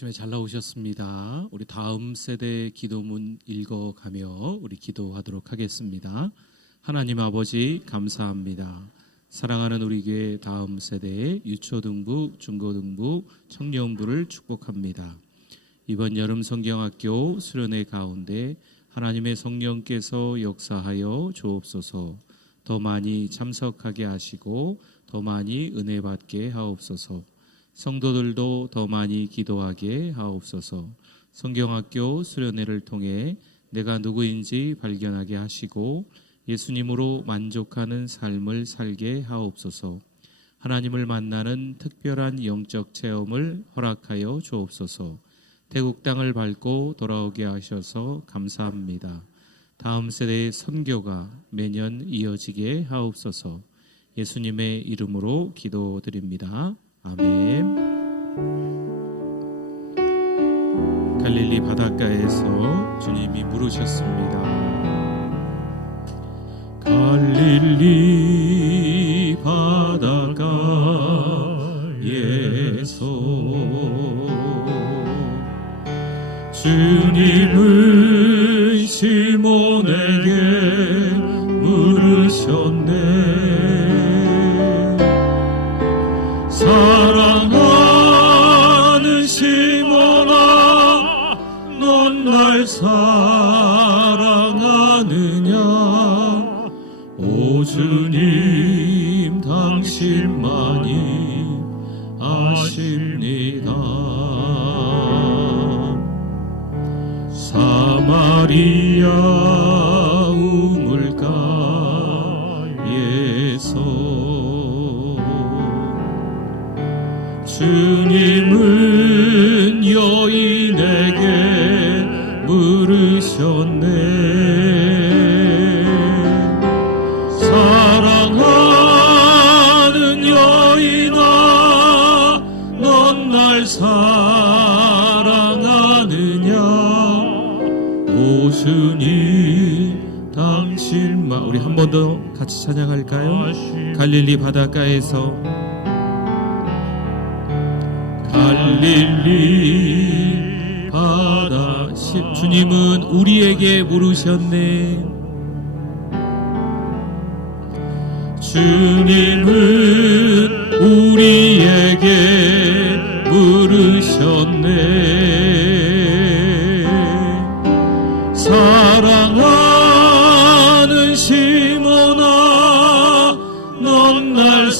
아침에 잘 나오셨습니다. 우리 다음 세대 기도문 읽어가며 우리 기도하도록 하겠습니다. 하나님 아버지 감사합니다. 사랑하는 우리 교회 다음 세대의 유초등부, 중고등부, 청년부를 축복합니다. 이번 여름 성경학교 수련회 가운데 하나님의 성령께서 역사하여 주옵소서. 더 많이 참석하게 하시고 더 많이 은혜 받게 하옵소서. 성도들도 더 많이 기도하게 하옵소서. 성경학교 수련회를 통해 내가 누구인지 발견하게 하시고 예수님으로 만족하는 삶을 살게 하옵소서. 하나님을 만나는 특별한 영적 체험을 허락하여 주옵소서. 태국 땅을 밟고 돌아오게 하셔서 감사합니다. 다음 세대의 선교가 매년 이어지게 하옵소서. 예수님의 이름으로 기도드립니다. 아멘. 갈릴리 바닷가에서 주님이 물으셨습니다. 갈릴리 바닷가에서 주님은 시몬에게 물으셨네. 사랑하는 시몬아, 넌 날 사랑하느냐? 오 주님, 당신만이 아십니다. 사마리아 우물가에서 주님은 여인에게 물으셨네. 사랑하는 여인아, 넌 날 사랑하느냐? 오 주님, 당신만. 우리 한 번 더 같이 찬양할까요? 갈릴리 바닷가에서 갈릴리 바다. 주님은 우리에게 물으셨네. 주님은 우리에게 물으셨네. 사랑하는 시몬아, 넌 날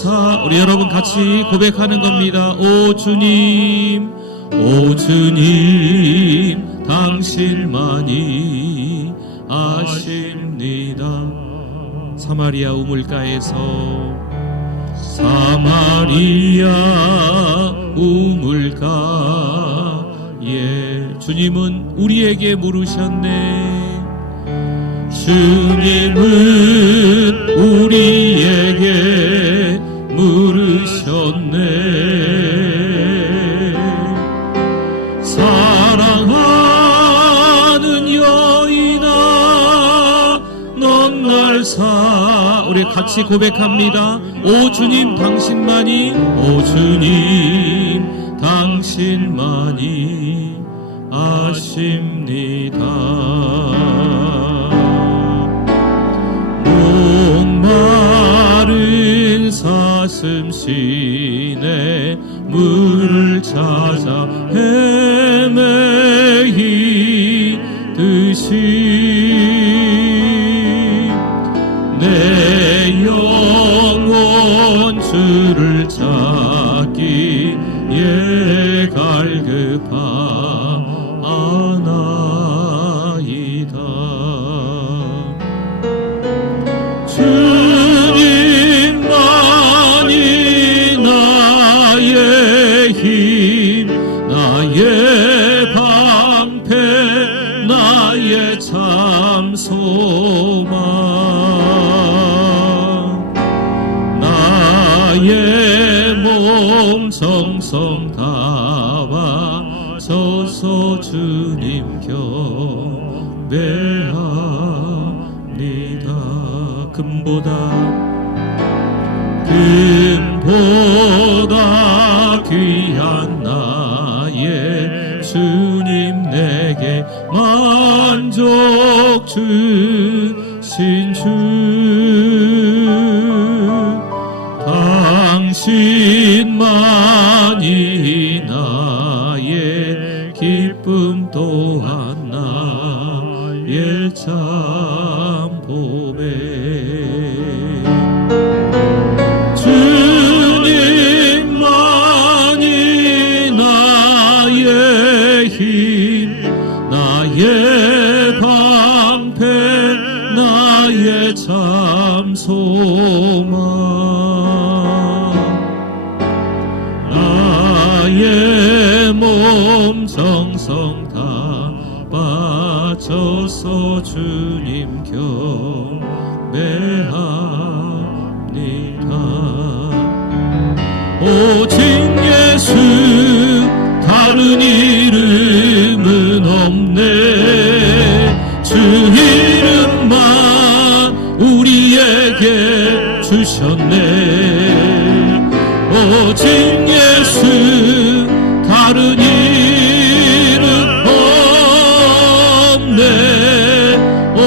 우리 여러분 같이 고백하는 겁니다. 오 주님, 오 주님, 당신만이 아십니다. 사마리아 우물가에서 사마리아 우물가에 주님은 우리에게 물으셨네. 주님은 우리에게 물으셨네. 사랑하는 여인아, 넌 날 우리 같이 고백합니다. 오 주님, 당신만이, 오 주님, 당신만이 아십니다. 목마른 사슴 시내 물을 찾아 헤매이듯이 내 영혼 주를 찾기에 갈급하나이다. 주님만이 나의 힘, 나의 방패, 나의 참 소망. 나의 몸 정성 다바쳐서 주님 경배합니다. 금보다 귀한 나의 주님 내게 만족 주신 주 당신만이 나의 기쁨 또한 나의 참 보배 주님만이 나의 힘 나의 방패 나의 참 소망 나의 몸 정성 다 바쳐서 주님 경배합니다. 오직 예수 다른 이름은 없네 주 이름만 우리에게 주셨네 오직 예수 다른 이름 없네 오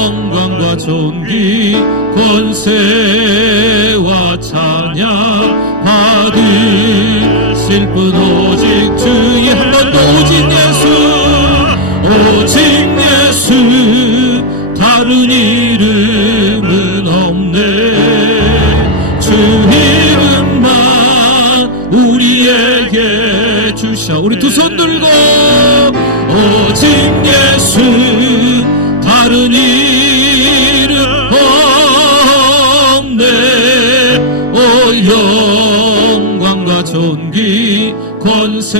영광과 존귀 권세와 찬양 받으실 분 오직 주의 한 번 더 오직 예수 다른 이름은 없네 주 이름만 우리에게 주셔 우리 두 손 들고 오직 예수 다른 이름 없네 오 영광과 존귀 권세와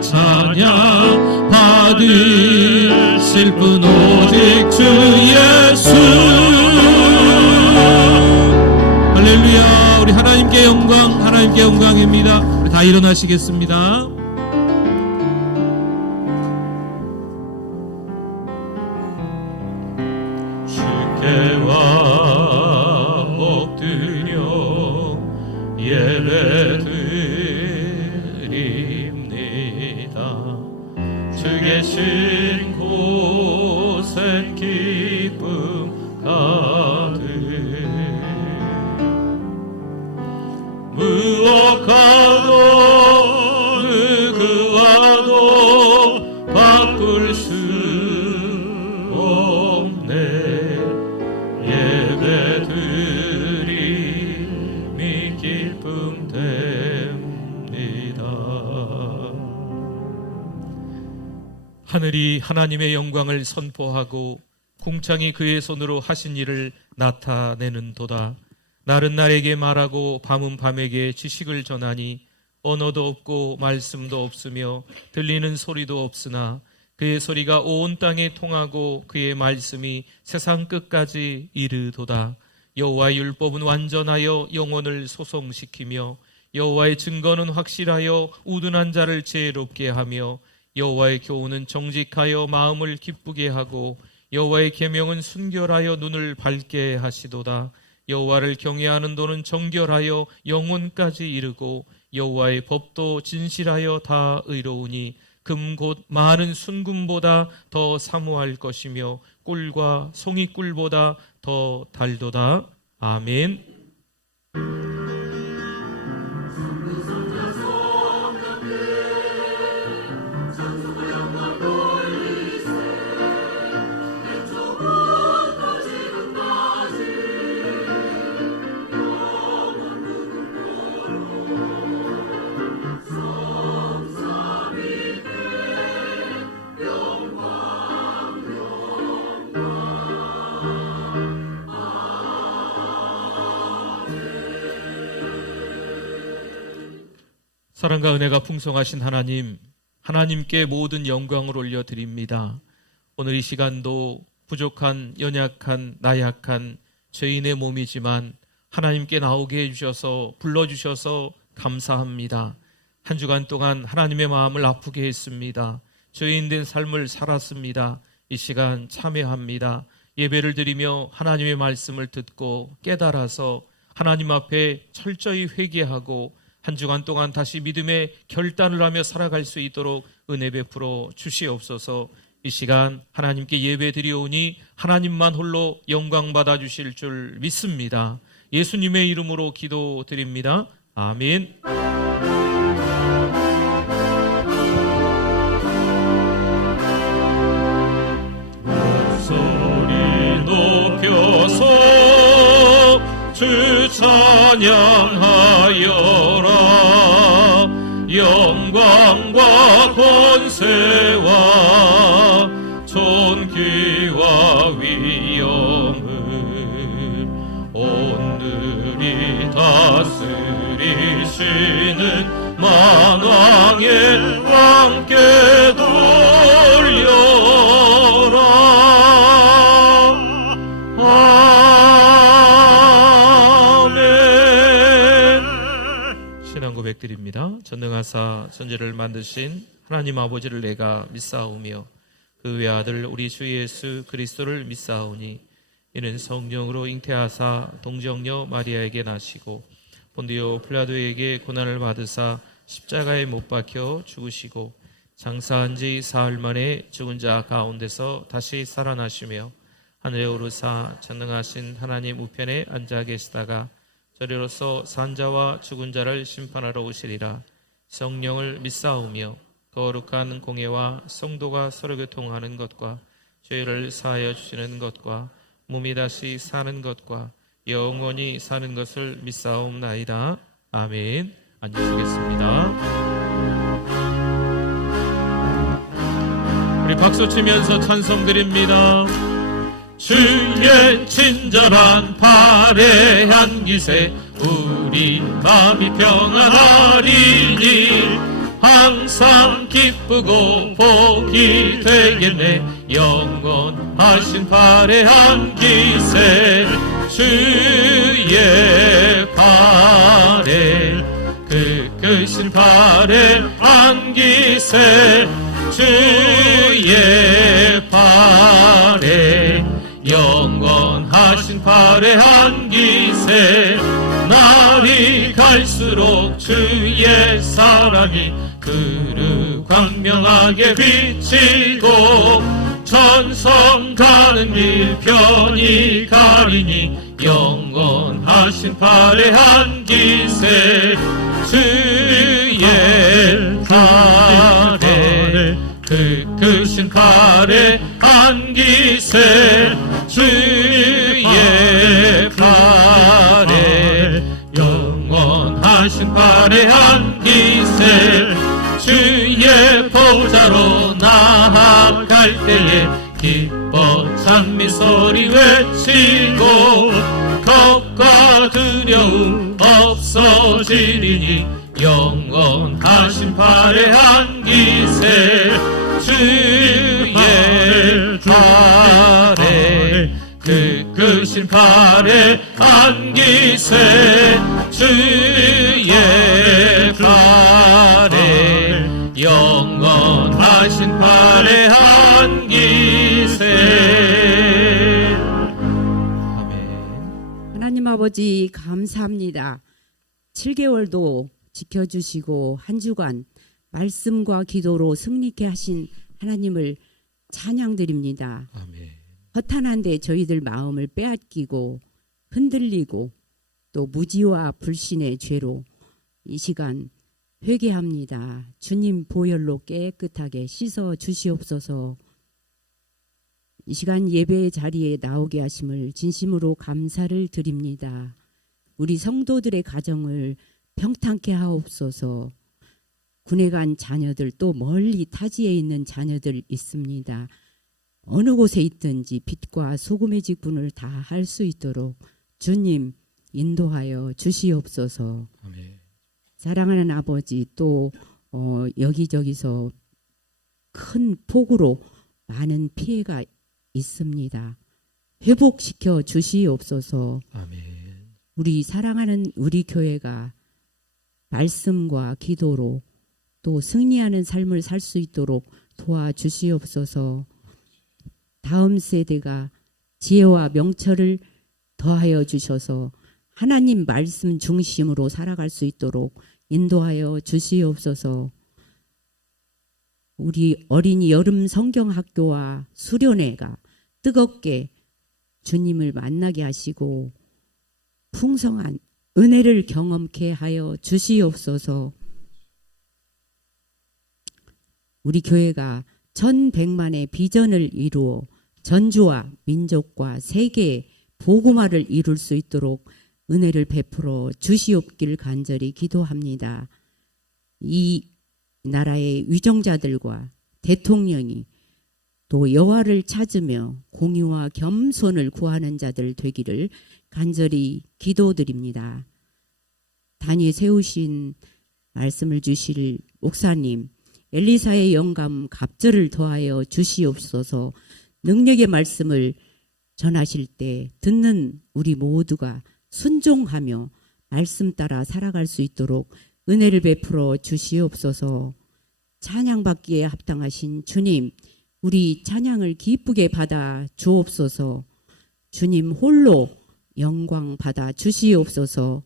찬양 받으실 분 오직 주 예수 할렐루야 우리 하나님께 영광입니다. 우리 다 일어나시겠습니다. 주께와 엎드려 예배드립니다. 주 계신 곳엔 기쁨 가득 무엇과도 누구와도 바꿀 수 없네 예배드림이 기쁨 됩니다. 하늘이 하나님의 영광을 선포하고 궁창이 그의 손으로 하신 일을 나타내는 도다. 날은 날에게 말하고 밤은 밤에게 지식을 전하니 언어도 없고 말씀도 없으며 들리는 소리도 없으나 그의 소리가 온 땅에 통하고 그의 말씀이 세상 끝까지 이르도다. 여호와의 율법은 완전하여 영혼을 소성시키며 여호와의 증거는 확실하여 우둔한 자를 지혜롭게 하며 여호와의 교훈은 정직하여 마음을 기쁘게 하고 여호와의 계명은 순결하여 눈을 밝게 하시도다. 여호와를 경외하는 도는 정결하여 영혼까지 이르고 여호와의 법도 진실하여 다 의로우니 금 곧 많은 순금보다 더 사모할 것이며 꿀과 송이꿀보다 더 달도다. 아멘. 사랑과 은혜가 풍성하신 하나님, 하나님께 모든 영광을 올려드립니다. 오늘 이 시간도 부족한, 연약한, 나약한 죄인의 몸이지만 하나님께 나오게 해주셔서 불러주셔서 감사합니다. 한 주간 동안 하나님의 마음을 아프게 했습니다. 죄인된 삶을 살았습니다. 이 시간 참여합니다. 예배를 드리며 하나님의 말씀을 듣고 깨달아서 하나님 앞에 철저히 회개하고 한 주간 동안 다시 믿음의 결단을 하며 살아갈 수 있도록 은혜 베풀어 주시옵소서. 이 시간 하나님께 예배 드리오니 하나님만 홀로 영광 받아 주실 줄 믿습니다. 예수님의 이름으로 기도드립니다. 아멘. 목소리 높여서 주 찬양하여라. 영광과 권세와 존귀와 위엄을 오늘이 다스리시는 만왕의 왕께 돌려라. 아멘. 신앙 고백드립니다. 전능하사 천지를 만드신 하나님 아버지를 내가 믿사오며 그 외아들 우리 주 예수 그리스도를 믿사오니 이는 성령으로 잉태하사 동정녀 마리아에게 나시고 본디오 필라도에게 고난을 받으사 십자가에 못 박혀 죽으시고 장사한 지 사흘 만에 죽은 자 가운데서 다시 살아나시며 하늘에 오르사 전능하신 하나님 우편에 앉아 계시다가 저리로서 산 자와 죽은 자를 심판하러 오시리라. 성령을 믿사오며 거룩한 공예와 성도가 서로 교통하는 것과 죄를 사하여 주시는 것과 몸이 다시 사는 것과 영원히 사는 것을 믿사옵나이다. 아멘. 앉으시겠습니다. 우리 박수 치면서 찬송 드립니다. 주의 친절한 발의 향기세 우리 마음이 평안하리니 항상 기쁘고 복이 되겠네. 영원하신 발의 향기세 주의 발에 그 크신 발의 향기세 주의 발에 영원하신 발의 향기세 날이 갈수록 주의 사랑이 그르 광명하게 비치고 천성 가는 길 편히 가리니 영원하신 발의 향기세 주의 발에 그 크신 발의 향기세 주의 발에 영원하신 발의 향기세 주의 보좌로 나아갈 때에 기뻐 찬미 소리 외치고 겁과 두려움 없어지리니 영원하신 발의 향기세 주의 발에 그 크신 발의 향기세 주의 발에 영원하신 발의 향기세. 아멘. 하나님 아버지 감사합니다. 7개월도 지켜주시고 한 주간 말씀과 기도로 승리케 하신 하나님을 찬양드립니다. 아멘. 허탄한데 저희들 마음을 빼앗기고 흔들리고 또 무지와 불신의 죄로 이 시간 회개합니다. 주님 보혈로 깨끗하게 씻어 주시옵소서. 이 시간 예배의 자리에 나오게 하심을 진심으로 감사를 드립니다. 우리 성도들의 가정을 평탄케 하옵소서. 군에 간 자녀들 또 멀리 타지에 있는 자녀들 있습니다. 어느 곳에 있든지 빛과 소금의 직분을 다 할 수 있도록 주님 인도하여 주시옵소서. 아멘. 사랑하는 아버지 또 여기저기서 큰 폭우로 많은 피해가 있습니다. 회복시켜 주시옵소서. 아멘. 우리 사랑하는 우리 교회가 말씀과 기도로 또 승리하는 삶을 살 수 있도록 도와주시옵소서. 다음 세대가 지혜와 명철을 더하여 주셔서 하나님 말씀 중심으로 살아갈 수 있도록 인도하여 주시옵소서. 우리 어린이 여름 성경학교와 수련회가 뜨겁게 주님을 만나게 하시고 풍성한 은혜를 경험케 하여 주시옵소서. 우리 교회가 1100만의 비전을 이루어 전주와 민족과 세계의 복음화를 이룰 수 있도록 은혜를 베풀어 주시옵길 간절히 기도합니다. 이 나라의 위정자들과 대통령이 또 여호와를 찾으며 공의와 겸손을 구하는 자들 되기를 간절히 기도드립니다. 단위에 세우신 말씀을 주실 목사님, 엘리사의 영감 갑절을 더하여 주시옵소서. 능력의 말씀을 전하실 때 듣는 우리 모두가 순종하며 말씀 따라 살아갈 수 있도록 은혜를 베풀어 주시옵소서. 찬양받기에 합당하신 주님, 우리 찬양을 기쁘게 받아 주옵소서. 주님 홀로 영광 받아 주시옵소서.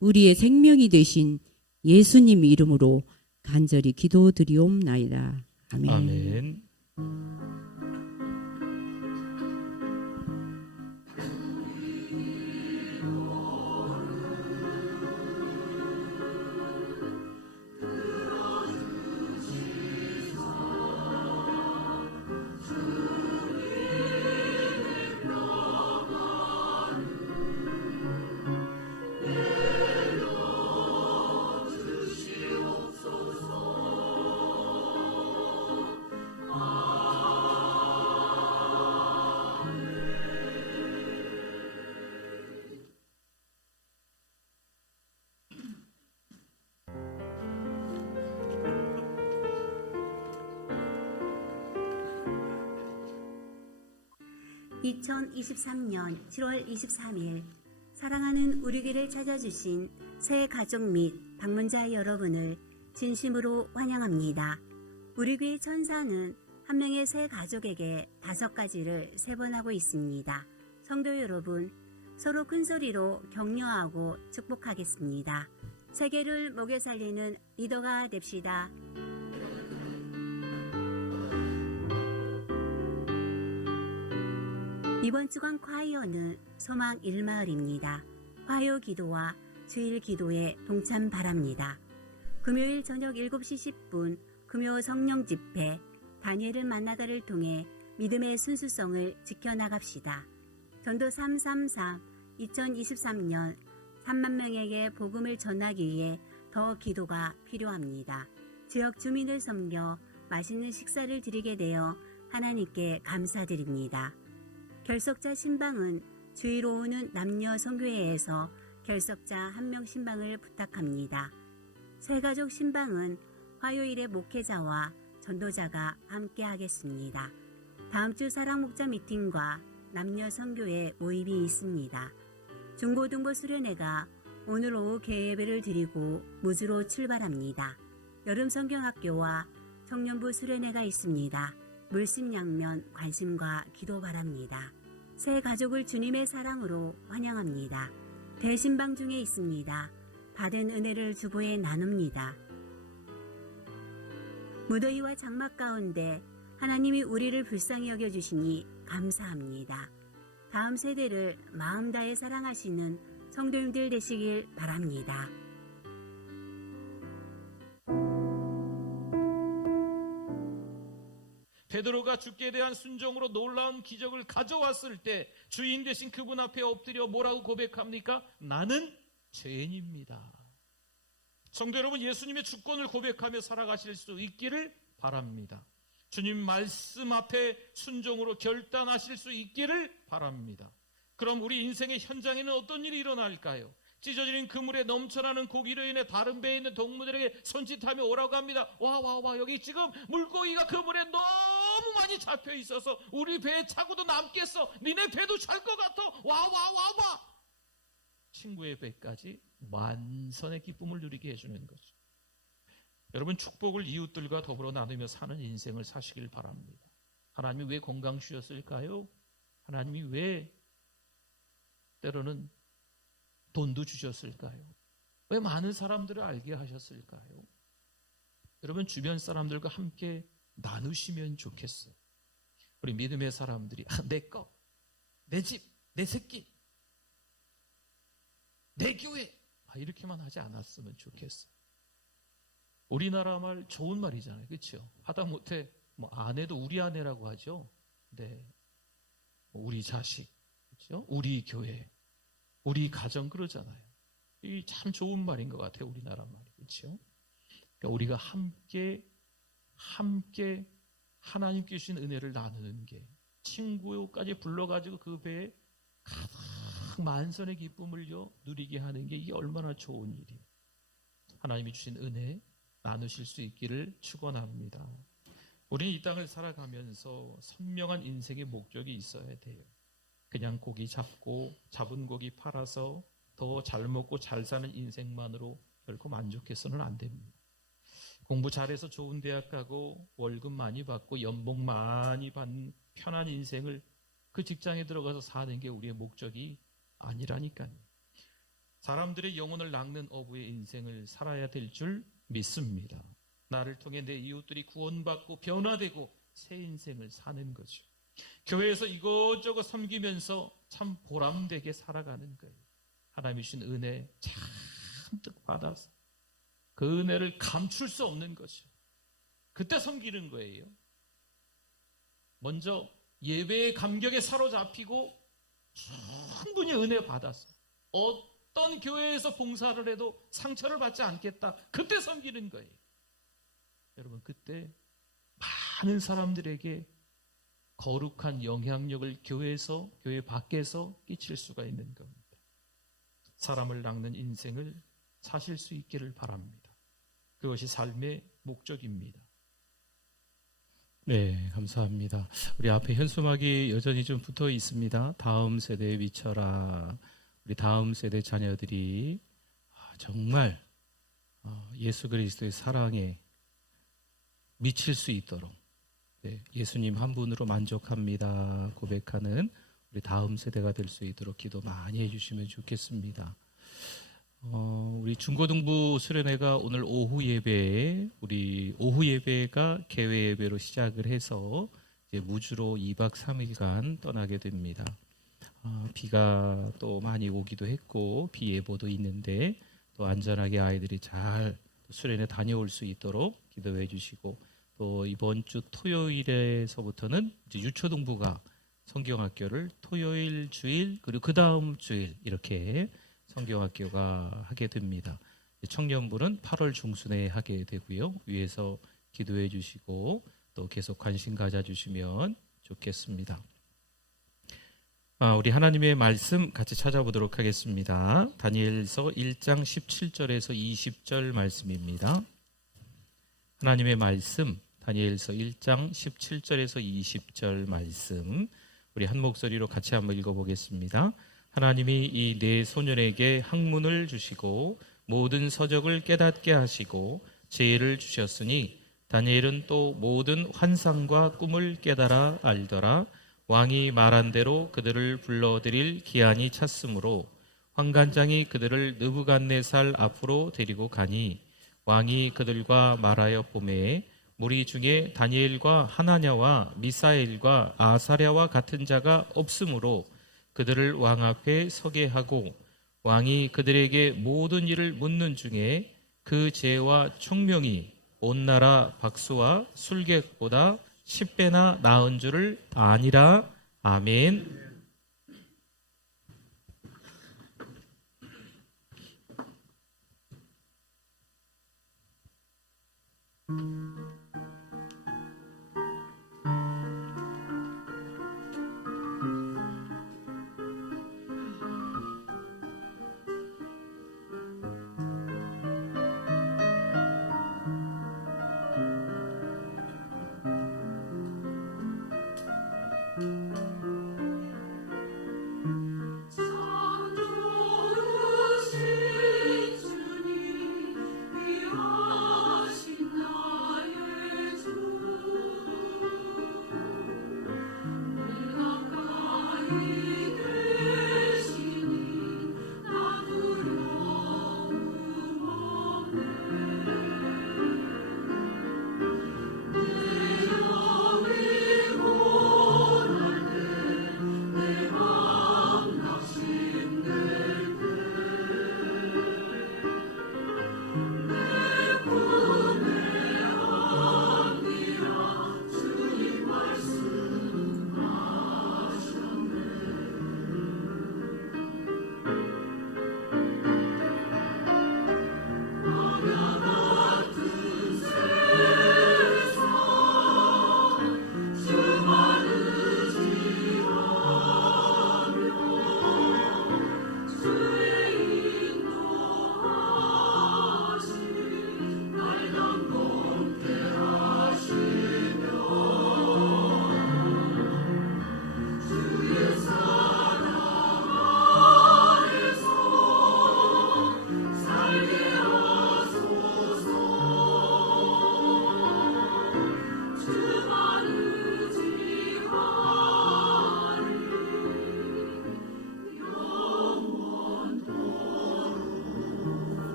우리의 생명이 되신 예수님 이름으로 간절히 기도드리옵나이다. 아멘. 아멘. (2023년 7월 23일) 사랑하는 우리 교회를 찾아주신 새 가족 및 방문자 여러분을 진심으로 환영합니다. 우리 교회 천사는 한 명의 새 가족에게 5가지를 세번하고 있습니다. 성도 여러분, 서로 큰 소리로 격려하고 축복하겠습니다. 세계를 먹여 살리는 리더가 됩시다. 이번 주간 콰이어는 소망 1마을입니다. 화요 기도와 주일 기도에 동참 바랍니다. 금요일 저녁 7시 10분 금요 성령 집회 다니엘을 만나다를 통해 믿음의 순수성을 지켜나갑시다. 전도 333 2023년 3만 명에게 복음을 전하기 위해 더 기도가 필요합니다. 지역 주민을 섬겨 맛있는 식사를 드리게 되어 하나님께 감사드립니다. 결석자 신방은 주의로 오는 남녀 선교회에서 결석자 1명 신방을 부탁합니다. 새가족 신방은 화요일에 목회자와 전도자가 함께 하겠습니다. 다음 주 사랑목자 미팅과 남녀 선교회 모임이 있습니다. 중고등부 수련회가 오늘 오후 개예배를 드리고 무주로 출발합니다. 여름 성경학교와 청년부 수련회가 있습니다. 물심양면 관심과 기도 바랍니다. 새 가족을 주님의 사랑으로 환영합니다. 대신방 중에 있습니다. 받은 은혜를 주보에 나눕니다. 무더위와 장막 가운데 하나님이 우리를 불쌍히 여겨주시니 감사합니다. 다음 세대를 마음 다해 사랑하시는 성도님들 되시길 바랍니다. 베드로가 주께 대한 순종으로 놀라운 기적을 가져왔을 때 주인 되신 그분 앞에 엎드려 뭐라고 고백합니까? 나는 죄인입니다. 성도 여러분, 예수님의 주권을 고백하며 살아가실 수 있기를 바랍니다. 주님 말씀 앞에 순종으로 결단하실 수 있기를 바랍니다. 그럼 우리 인생의 현장에는 어떤 일이 일어날까요? 찢어지는 그물에 넘쳐나는 고기로 인해 다른 배에 있는 동무들에게 손짓하며 오라고 합니다. 와 여기 지금 물고기가 그물에 너무 많이 잡혀 있어서 우리 배에 차고도 남겠어. 니네 배도 찰 것 같아. 와. 친구의 배까지 만선의 기쁨을 누리게 해주는 거죠. 여러분, 축복을 이웃들과 더불어 나누며 사는 인생을 사시길 바랍니다. 하나님이 왜 건강 주셨을까요? 하나님이 왜 때로는 돈도 주셨을까요? 왜 많은 사람들을 알게 하셨을까요? 여러분, 주변 사람들과 함께 나누시면 좋겠어요. 우리 믿음의 사람들이 내 거, 내 집, 내 새끼, 내 교회 이렇게만 하지 않았으면 좋겠어요. 우리나라 말 좋은 말이잖아요. 그렇죠? 하다못해 아내도 우리 아내라고 하죠. 네, 우리 자식, 그렇죠? 우리 교회, 우리 가정 그러잖아요. 이 참 좋은 말인 것 같아요. 우리나라 말이. 그렇죠? 그러니까 우리가 함께 하나님께 주신 은혜를 나누는 게, 친구까지 불러가지고 그 배에 가득 만선의 기쁨을요 누리게 하는 게, 이게 얼마나 좋은 일이에요. 하나님이 주신 은혜 나누실 수 있기를 축원합니다. 우리는 이 땅을 살아가면서 선명한 인생의 목적이 있어야 돼요. 그냥 고기 잡고 잡은 고기 팔아서 더 잘 먹고 잘 사는 인생만으로 결코 만족해서는 안 됩니다. 공부 잘해서 좋은 대학 가고 월급 많이 받고 연봉 많이 받는 편한 인생을, 그 직장에 들어가서 사는 게 우리의 목적이 아니라니까요. 사람들의 영혼을 낚는 어부의 인생을 살아야 될 줄 믿습니다. 나를 통해 내 이웃들이 구원받고 변화되고 새 인생을 사는 거죠. 교회에서 이것저것 섬기면서 참 보람되게 살아가는 거예요. 하나님이 주신 은혜 잔뜩 받아서 그 은혜를 감출 수 없는 것이요, 그때 섬기는 거예요. 먼저 예배의 감격에 사로잡히고 충분히 은혜 받아서 어떤 교회에서 봉사를 해도 상처를 받지 않겠다, 그때 섬기는 거예요. 여러분, 그때 많은 사람들에게 거룩한 영향력을 교회에서, 교회 밖에서 끼칠 수가 있는 겁니다. 사람을 낚는 인생을 사실 수 있기를 바랍니다. 그것이 삶의 목적입니다. 네, 감사합니다. 우리 앞에 현수막이 여전히 좀 붙어 있습니다. 다음 세대에 비춰라. 우리 다음 세대 자녀들이 정말 예수 그리스도의 사랑에 미칠 수 있도록, 네, 예수님 한 분으로 만족합니다 고백하는 우리 다음 세대가 될 수 있도록 기도 많이 해주시면 좋겠습니다. 우리 중고등부 수련회가 오늘 오후 예배에, 우리 오후 예배가 개회 예배로 시작을 해서 이제 무주로 2박 3일간 떠나게 됩니다. 비가 또 많이 오기도 했고 비 예보도 있는데 또 안전하게 아이들이 잘 수련회 다녀올 수 있도록 기도해 주시고, 또 이번 주 토요일에서부터는 이제 유초등부가 성경학교를 토요일 주일 그리고 그 다음 주일 이렇게 성경학교가 하게 됩니다. 청년부는 8월 중순에 하게 되고요. 위에서 기도해 주시고 또 계속 관심 가져주시면 좋겠습니다. 우리 하나님의 말씀 같이 찾아보도록 하겠습니다. 다니엘서 1장 17절에서 20절 말씀입니다. 하나님의 말씀, 다니엘서 1장 17절에서 20절 말씀, 우리 한 목소리로 같이 한번 읽어보겠습니다. 하나님이 이 네 소년에게 학문을 주시고 모든 서적을 깨닫게 하시고 지혜를 주셨으니 다니엘은 또 모든 환상과 꿈을 깨달아 알더라. 왕이 말한 대로 그들을 불러들일 기한이 찼으므로 환관장이 그들을 느부갓네살 앞으로 데리고 가니, 왕이 그들과 말하여 보매 무리 중에 다니엘과 하나냐와 미사엘과 아사랴와 같은 자가 없으므로 그들을 왕 앞에 서게 하고, 왕이 그들에게 모든 일을 묻는 중에 그 지혜와 총명이 온 나라 박수와 술객보다 10배나 나은 줄을 아니라. 아멘. 창조주신 주님, 위하신 나의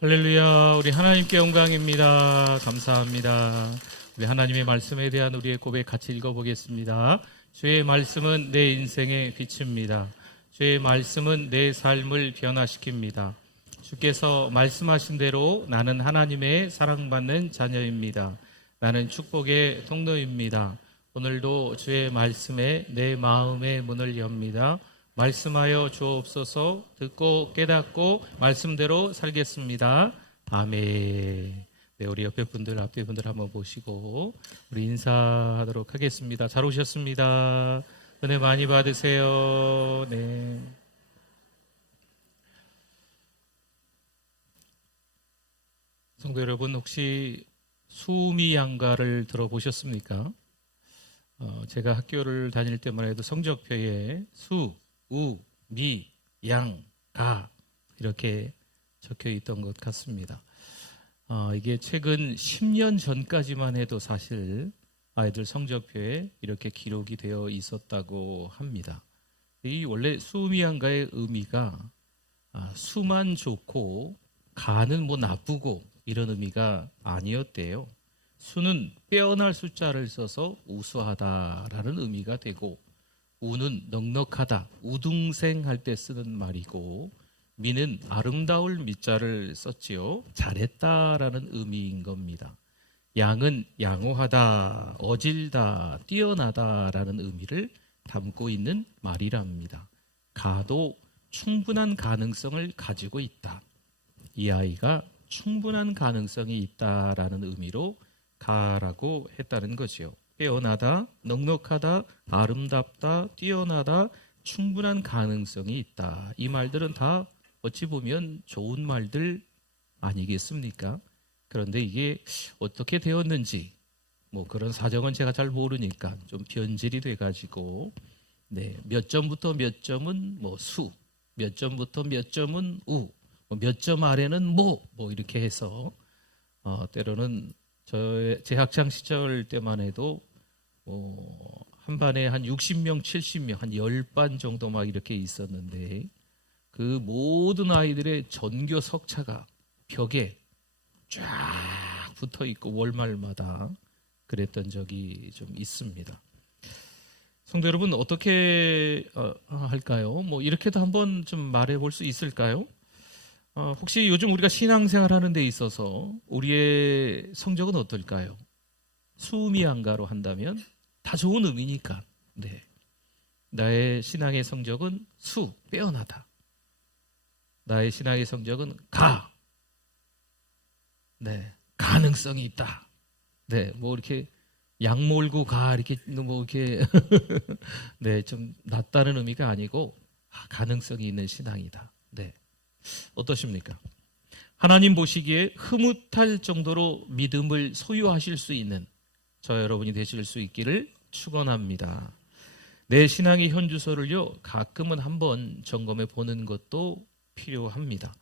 할렐루야. 우리 하나님께 영광입니다. 감사합니다. 우리 하나님의 말씀에 대한 우리의 고백 같이 읽어보겠습니다. 주의 말씀은 내 인생의 빛입니다. 주의 말씀은 내 삶을 변화시킵니다. 주께서 말씀하신 대로 나는 하나님의 사랑받는 자녀입니다. 나는 축복의 통로입니다. 오늘도 주의 말씀에 내 마음의 문을 엽니다. 말씀하여 주옵소서. 듣고 깨닫고 말씀대로 살겠습니다. 아멘. 네, 우리 옆에 분들, 앞에 분들 한번 보시고 우리 인사하도록 하겠습니다. 잘 오셨습니다. 은혜 많이 받으세요. 네. 성도 여러분, 혹시 수미 양가를 들어보셨습니까? 제가 학교를 다닐 때만 해도 성적표에 수, 우, 미, 양, 가 이렇게 적혀 있던 것 같습니다. 이게 최근 10년 전까지만 해도 사실 아이들 성적표에 이렇게 기록이 되어 있었다고 합니다. 이 원래 수미양가의 의미가 수만 좋고 가는 뭐 나쁘고 이런 의미가 아니었대요. 수는 빼어날 숫자를 써서 우수하다라는 의미가 되고, 우는 넉넉하다, 우등생할 때 쓰는 말이고, 미는 아름다울 미자를 썼지요. 잘했다라는 의미인 겁니다. 양은 양호하다, 어질다, 뛰어나다라는 의미를 담고 있는 말이랍니다. 가도 충분한 가능성을 가지고 있다. 이 아이가 충분한 가능성이 있다라는 의미로 가라고 했다는 거지요. 빼어나다, 넉넉하다, 아름답다, 뛰어나다, 충분한 가능성이 있다. 이 말들은 다 어찌 보면 좋은 말들 아니겠습니까? 그런데 이게 어떻게 되었는지 뭐 그런 사정은 제가 잘 모르니까 좀 변질이 돼가지고 몇 점부터 몇 점은 뭐 수, 몇 점부터 몇 점은 우, 몇 점 아래는 뭐 이렇게 해서 때로는 제 학창 시절 때만 해도 한 반에 한 60명, 70명, 한 10반 정도 막 이렇게 있었는데 그 모든 아이들의 전교 석차가 벽에 쫙 붙어 있고 월말마다 그랬던 적이 좀 있습니다. 성도 여러분, 어떻게 할까요? 뭐 이렇게도 한번 좀 말해 볼 수 있을까요? 혹시 요즘 우리가 신앙생활 하는 데 있어서 우리의 성적은 어떨까요? 수미양가로 한다면 다 좋은 의미니까. 네. 나의 신앙의 성적은 수, 빼어나다. 나의 신앙의 성적은 가. 네. 가능성이 있다. 네. 뭐 이렇게 약 몰고 가 이렇게 뭐 이렇게 네, 좀 낫다는 의미가 아니고 가능성이 있는 신앙이다. 네. 어떠십니까? 하나님 보시기에 흐뭇할 정도로 믿음을 소유하실 수 있는 저 여러분이 되실 수 있기를 축원합니다. 내 신앙의 현주소를요 가끔은 한번 점검해 보는 것도 필요합니다.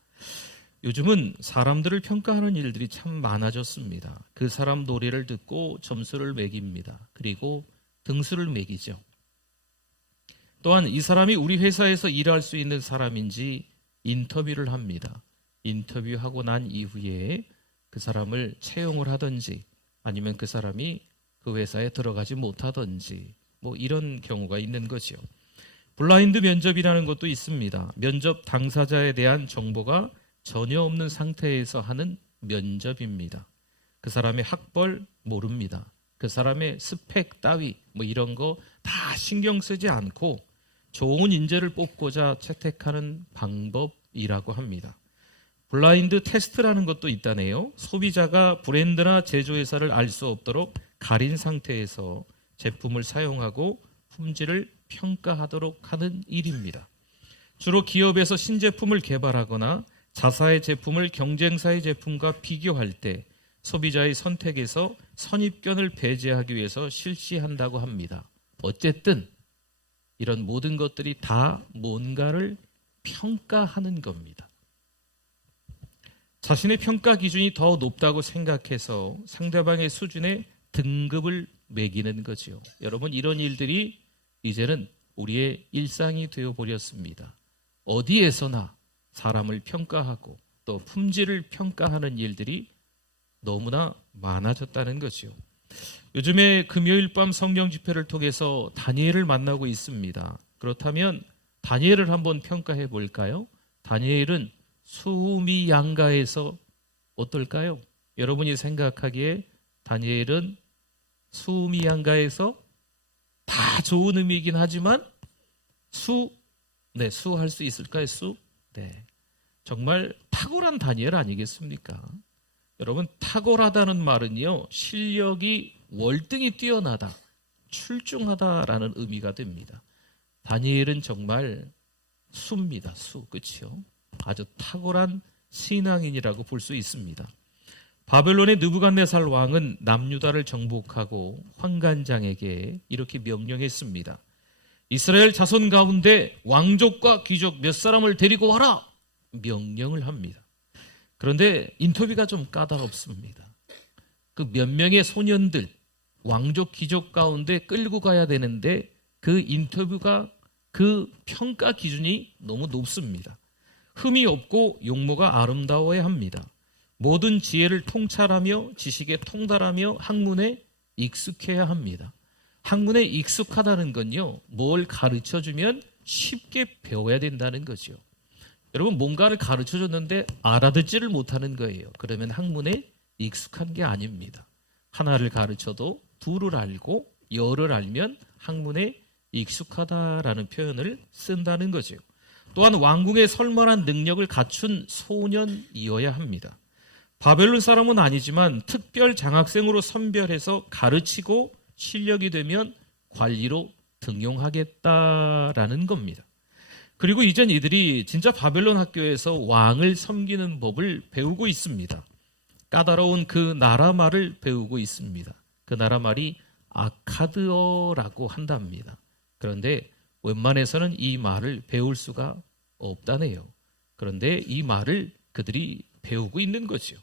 요즘은 사람들을 평가하는 일들이 참 많아졌습니다. 그 사람 노래를 듣고 점수를 매깁니다. 그리고 등수를 매기죠. 또한 이 사람이 우리 회사에서 일할 수 있는 사람인지 인터뷰를 합니다. 인터뷰하고 난 이후에 그 사람을 채용을 하든지 아니면 그 사람이 그 회사에 들어가지 못하든지 뭐 이런 경우가 있는 거죠. 블라인드 면접이라는 것도 있습니다. 면접 당사자에 대한 정보가 전혀 없는 상태에서 하는 면접입니다. 그 사람의 학벌 모릅니다. 그 사람의 스펙 따위 뭐 이런 거 다 신경 쓰지 않고 좋은 인재를 뽑고자 채택하는 방법이라고 합니다. 블라인드 테스트라는 것도 있다네요. 소비자가 브랜드나 제조회사를 알 수 없도록 가린 상태에서 제품을 사용하고 품질을 평가하도록 하는 일입니다. 주로 기업에서 신제품을 개발하거나 자사의 제품을 경쟁사의 제품과 비교할 때 소비자의 선택에서 선입견을 배제하기 위해서 실시한다고 합니다. 어쨌든 이런 모든 것들이 다 뭔가를 평가하는 겁니다. 자신의 평가 기준이 더 높다고 생각해서 상대방의 수준에 등급을 매기는 거죠. 여러분, 이런 일들이 이제는 우리의 일상이 되어버렸습니다. 어디에서나 사람을 평가하고 또 품질을 평가하는 일들이 너무나 많아졌다는 거죠. 요즘에 금요일 밤 성령 집회를 통해서 다니엘을 만나고 있습니다. 그렇다면 다니엘을 한번 평가해 볼까요? 다니엘은 수미 양가에서 어떨까요? 여러분이 생각하기에 다니엘은 수미 양가에서 다 좋은 의미이긴 하지만 수할 수 있을까요? 정말 탁월한 다니엘 아니겠습니까? 여러분, 탁월하다는 말은요, 실력이 월등히 뛰어나다, 출중하다라는 의미가 됩니다. 다니엘은 정말 수입니다. 그렇죠? 아주 탁월한 신앙인이라고 볼 수 있습니다. 바벨론의 느부갓네살 왕은 남유다를 정복하고 환관장에게 이렇게 명령했습니다. 이스라엘 자손 가운데 왕족과 귀족 몇 사람을 데리고 와라! 명령을 합니다. 그런데 인터뷰가 좀 까다롭습니다. 그 몇 명의 소년들, 왕족 귀족 가운데 끌고 가야 되는데 그 인터뷰가 그 평가 기준이 너무 높습니다. 흠이 없고 용모가 아름다워야 합니다. 모든 지혜를 통찰하며 지식에 통달하며 학문에 익숙해야 합니다. 학문에 익숙하다는 건요, 뭘 가르쳐주면 쉽게 배워야 된다는 거죠. 여러분, 뭔가를 가르쳐줬는데 알아듣지를 못하는 거예요. 그러면 학문에 익숙한 게 아닙니다. 하나를 가르쳐도 둘을 알고 열을 알면 학문에 익숙하다라는 표현을 쓴다는 거죠. 또한 왕궁에 설만한 능력을 갖춘 소년이어야 합니다. 바벨론 사람은 아니지만 특별 장학생으로 선별해서 가르치고 실력이 되면 관리로 등용하겠다라는 겁니다. 그리고 이젠 이들이 진짜 바벨론 학교에서 왕을 섬기는 법을 배우고 있습니다. 까다로운 그 나라 말을 배우고 있습니다. 그 나라 말이 아카드어라고 한답니다. 그런데 웬만해서는 이 말을 배울 수가 없다네요. 그런데 이 말을 그들이 배우고 있는 거죠.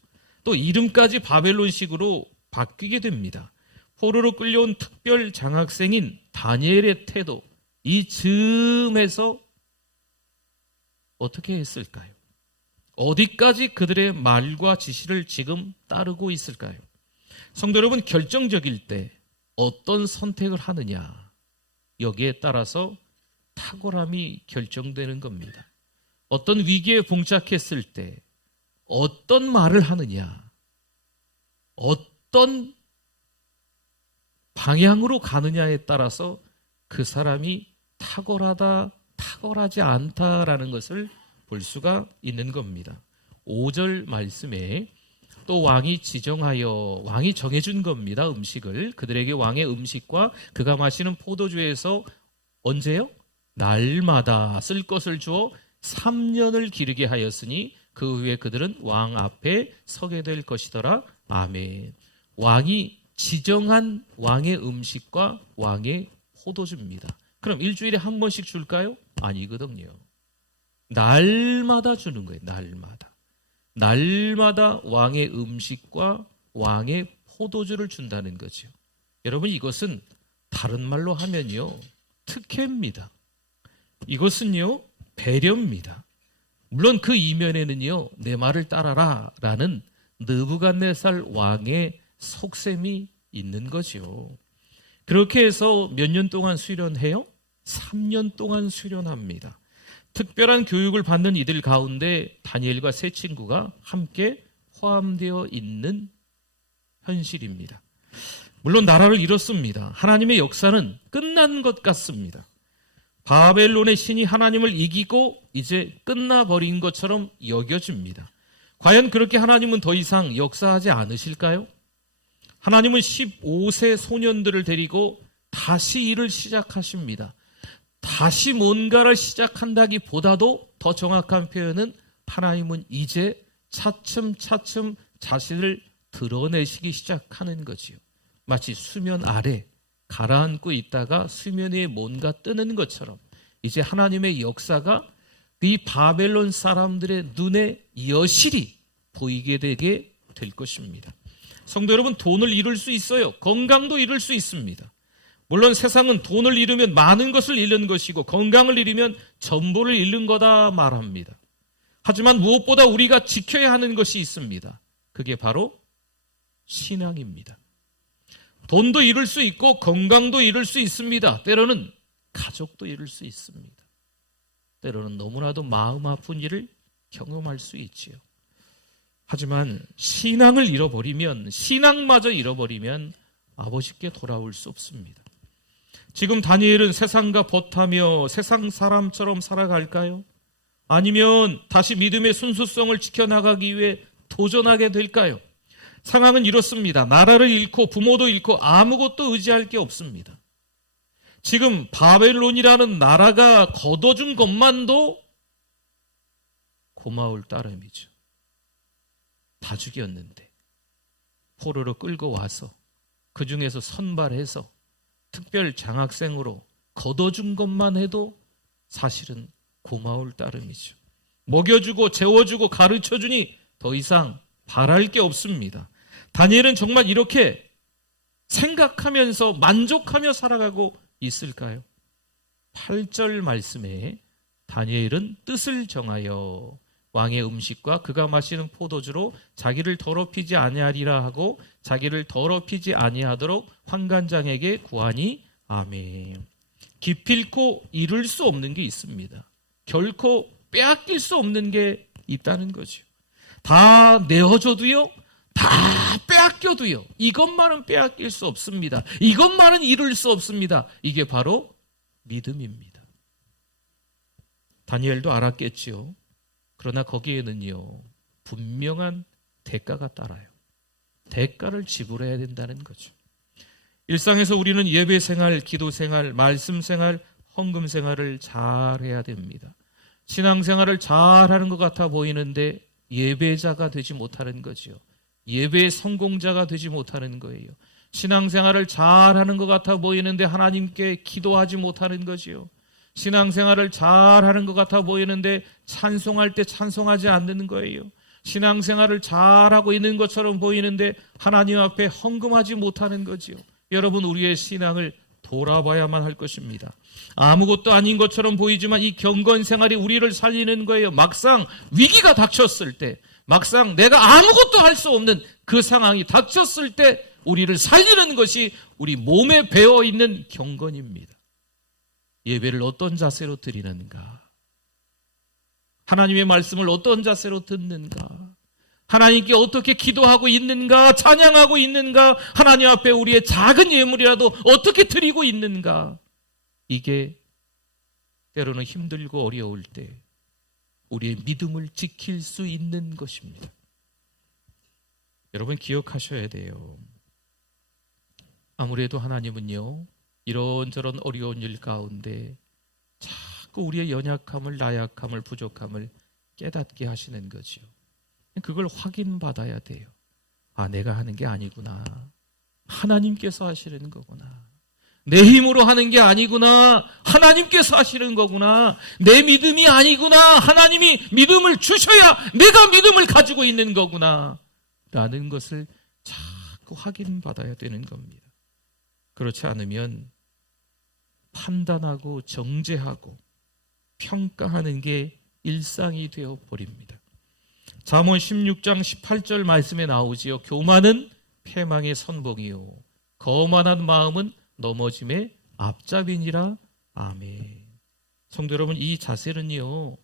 또 이름까지 바벨론식으로 바뀌게 됩니다. 포로로 끌려온 특별 장학생인 다니엘의 태도, 이 즈음에서 어떻게 했을까요? 어디까지 그들의 말과 지시를 지금 따르고 있을까요? 성도 여러분, 결정적일 때 어떤 선택을 하느냐, 여기에 따라서 탁월함이 결정되는 겁니다. 어떤 위기에 봉착했을 때 어떤 말을 하느냐, 어떤 방향으로 가느냐에 따라서 그 사람이 탁월하다, 탁월하지 않다라는 것을 볼 수가 있는 겁니다. 5절 말씀에 또 왕이 정해준 겁니다. 음식을. 그들에게 왕의 음식과 그가 마시는 포도주에서 언제요? 날마다 쓸 것을 주어 3년을 기르게 하였으니 그 후에 그들은 왕 앞에 서게 될 것이더라. 아멘. 왕이 지정한 왕의 음식과 왕의 포도주입니다. 그럼 일주일에 한 번씩 줄까요? 아니거든요. 날마다 주는 거예요. 날마다 왕의 음식과 왕의 포도주를 준다는 거죠. 여러분, 이것은 다른 말로 하면요, 특혜입니다. 이것은요, 배려입니다. 물론 그 이면에는요, 내 말을 따라라 라는 느부갓네살 왕의 속셈이 있는 거죠. 그렇게 해서 몇 년 동안 수련해요? 3년 동안 수련합니다. 특별한 교육을 받는 이들 가운데 다니엘과 세 친구가 함께 포함되어 있는 현실입니다. 물론 나라를 잃었습니다. 하나님의 역사는 끝난 것 같습니다. 바벨론의 신이 하나님을 이기고 이제 끝나버린 것처럼 여겨집니다. 과연 그렇게 하나님은 더 이상 역사하지 않으실까요? 하나님은 15세 소년들을 데리고 다시 일을 시작하십니다. 다시 뭔가를 시작한다기보다도 더 정확한 표현은 하나님은 이제 차츰차츰 자신을 드러내시기 시작하는 거지요. 마치 수면 아래 가라앉고 있다가 수면 위에 뭔가 뜨는 것처럼 이제 하나님의 역사가 이 바벨론 사람들의 눈에 여실히 보이게 되게 될 것입니다. 성도 여러분, 돈을 잃을 수 있어요. 건강도 잃을 수 있습니다. 물론 세상은 돈을 잃으면 많은 것을 잃는 것이고 건강을 잃으면 전부를 잃는 거다 말합니다. 하지만 무엇보다 우리가 지켜야 하는 것이 있습니다. 그게 바로 신앙입니다. 돈도 잃을 수 있고 건강도 잃을 수 있습니다. 때로는 가족도 잃을 수 있습니다. 때로는 너무나도 마음 아픈 일을 경험할 수 있지요. 하지만 신앙을 잃어버리면, 신앙마저 잃어버리면 아버지께 돌아올 수 없습니다. 지금 다니엘은 세상과 벗하며 세상 사람처럼 살아갈까요? 아니면 다시 믿음의 순수성을 지켜나가기 위해 도전하게 될까요? 상황은 이렇습니다. 나라를 잃고 부모도 잃고 아무것도 의지할 게 없습니다. 지금 바벨론이라는 나라가 거둬준 것만도 고마울 따름이죠. 다 죽였는데 포로로 끌고 와서 그 중에서 선발해서 특별 장학생으로 거둬준 것만 해도 사실은 고마울 따름이죠. 먹여주고 재워주고 가르쳐주니 더 이상 바랄 게 없습니다. 다니엘은 정말 이렇게 생각하면서 만족하며 살아가고 있을까요? 8절 말씀에 다니엘은 뜻을 정하여 왕의 음식과 그가 마시는 포도주로 자기를 더럽히지 아니하리라 하고 자기를 더럽히지 아니하도록 환관장에게 구하니 아멘. 기필코 잃을 수 없는 게 있습니다. 결코 빼앗길 수 없는 게 있다는 거죠. 다 내어줘도요, 다 빼앗겨도요, 이것만은 빼앗길 수 없습니다. 이것만은 잃을 수 없습니다. 이게 바로 믿음입니다. 다니엘도 알았겠지요. 그러나 거기에는요, 분명한 대가가 따라요. 대가를 지불해야 된다는 거죠. 일상에서 우리는 예배 생활, 기도 생활, 말씀 생활, 헌금 생활을 잘 해야 됩니다. 신앙 생활을 잘 하는 것 같아 보이는데 예배자가 되지 못하는 거죠. 예배의 성공자가 되지 못하는 거예요. 신앙 생활을 잘 하는 것 같아 보이는데 하나님께 기도하지 못하는 거지요. 신앙 생활을 잘 하는 것 같아 보이는데 찬송할 때 찬송하지 않는 거예요. 신앙 생활을 잘하고 있는 것처럼 보이는데 하나님 앞에 헌금하지 못하는 거지요. 여러분, 우리의 신앙을 돌아봐야만 할 것입니다. 아무것도 아닌 것처럼 보이지만 이 경건 생활이 우리를 살리는 거예요. 막상 위기가 닥쳤을 때, 막상 내가 아무것도 할 수 없는 그 상황이 닥쳤을 때 우리를 살리는 것이 우리 몸에 배어 있는 경건입니다. 예배를 어떤 자세로 드리는가? 하나님의 말씀을 어떤 자세로 듣는가? 하나님께 어떻게 기도하고 있는가? 찬양하고 있는가? 하나님 앞에 우리의 작은 예물이라도 어떻게 드리고 있는가? 이게 때로는 힘들고 어려울 때 우리의 믿음을 지킬 수 있는 것입니다. 여러분, 기억하셔야 돼요. 아무래도 하나님은요, 이런저런 어려운 일 가운데 자꾸 우리의 연약함을, 나약함을, 부족함을 깨닫게 하시는 거지요. 그걸 확인받아야 돼요. 아, 내가 하는 게 아니구나. 하나님께서 하시는 거구나. 내 힘으로 하는 게 아니구나. 하나님께서 하시는 거구나. 내 믿음이 아니구나. 하나님이 믿음을 주셔야 내가 믿음을 가지고 있는 거구나. 라는 것을 자꾸 확인받아야 되는 겁니다. 그렇지 않으면 판단하고 정죄하고 평가하는 게 일상이 되어 버립니다. 잠언 16장 18절 말씀에 나오지요. 교만은 패망의 선봉이요 거만한 마음은 넘어짐의 앞잡이니라. 아멘. 성도 여러분, 이 자세는요,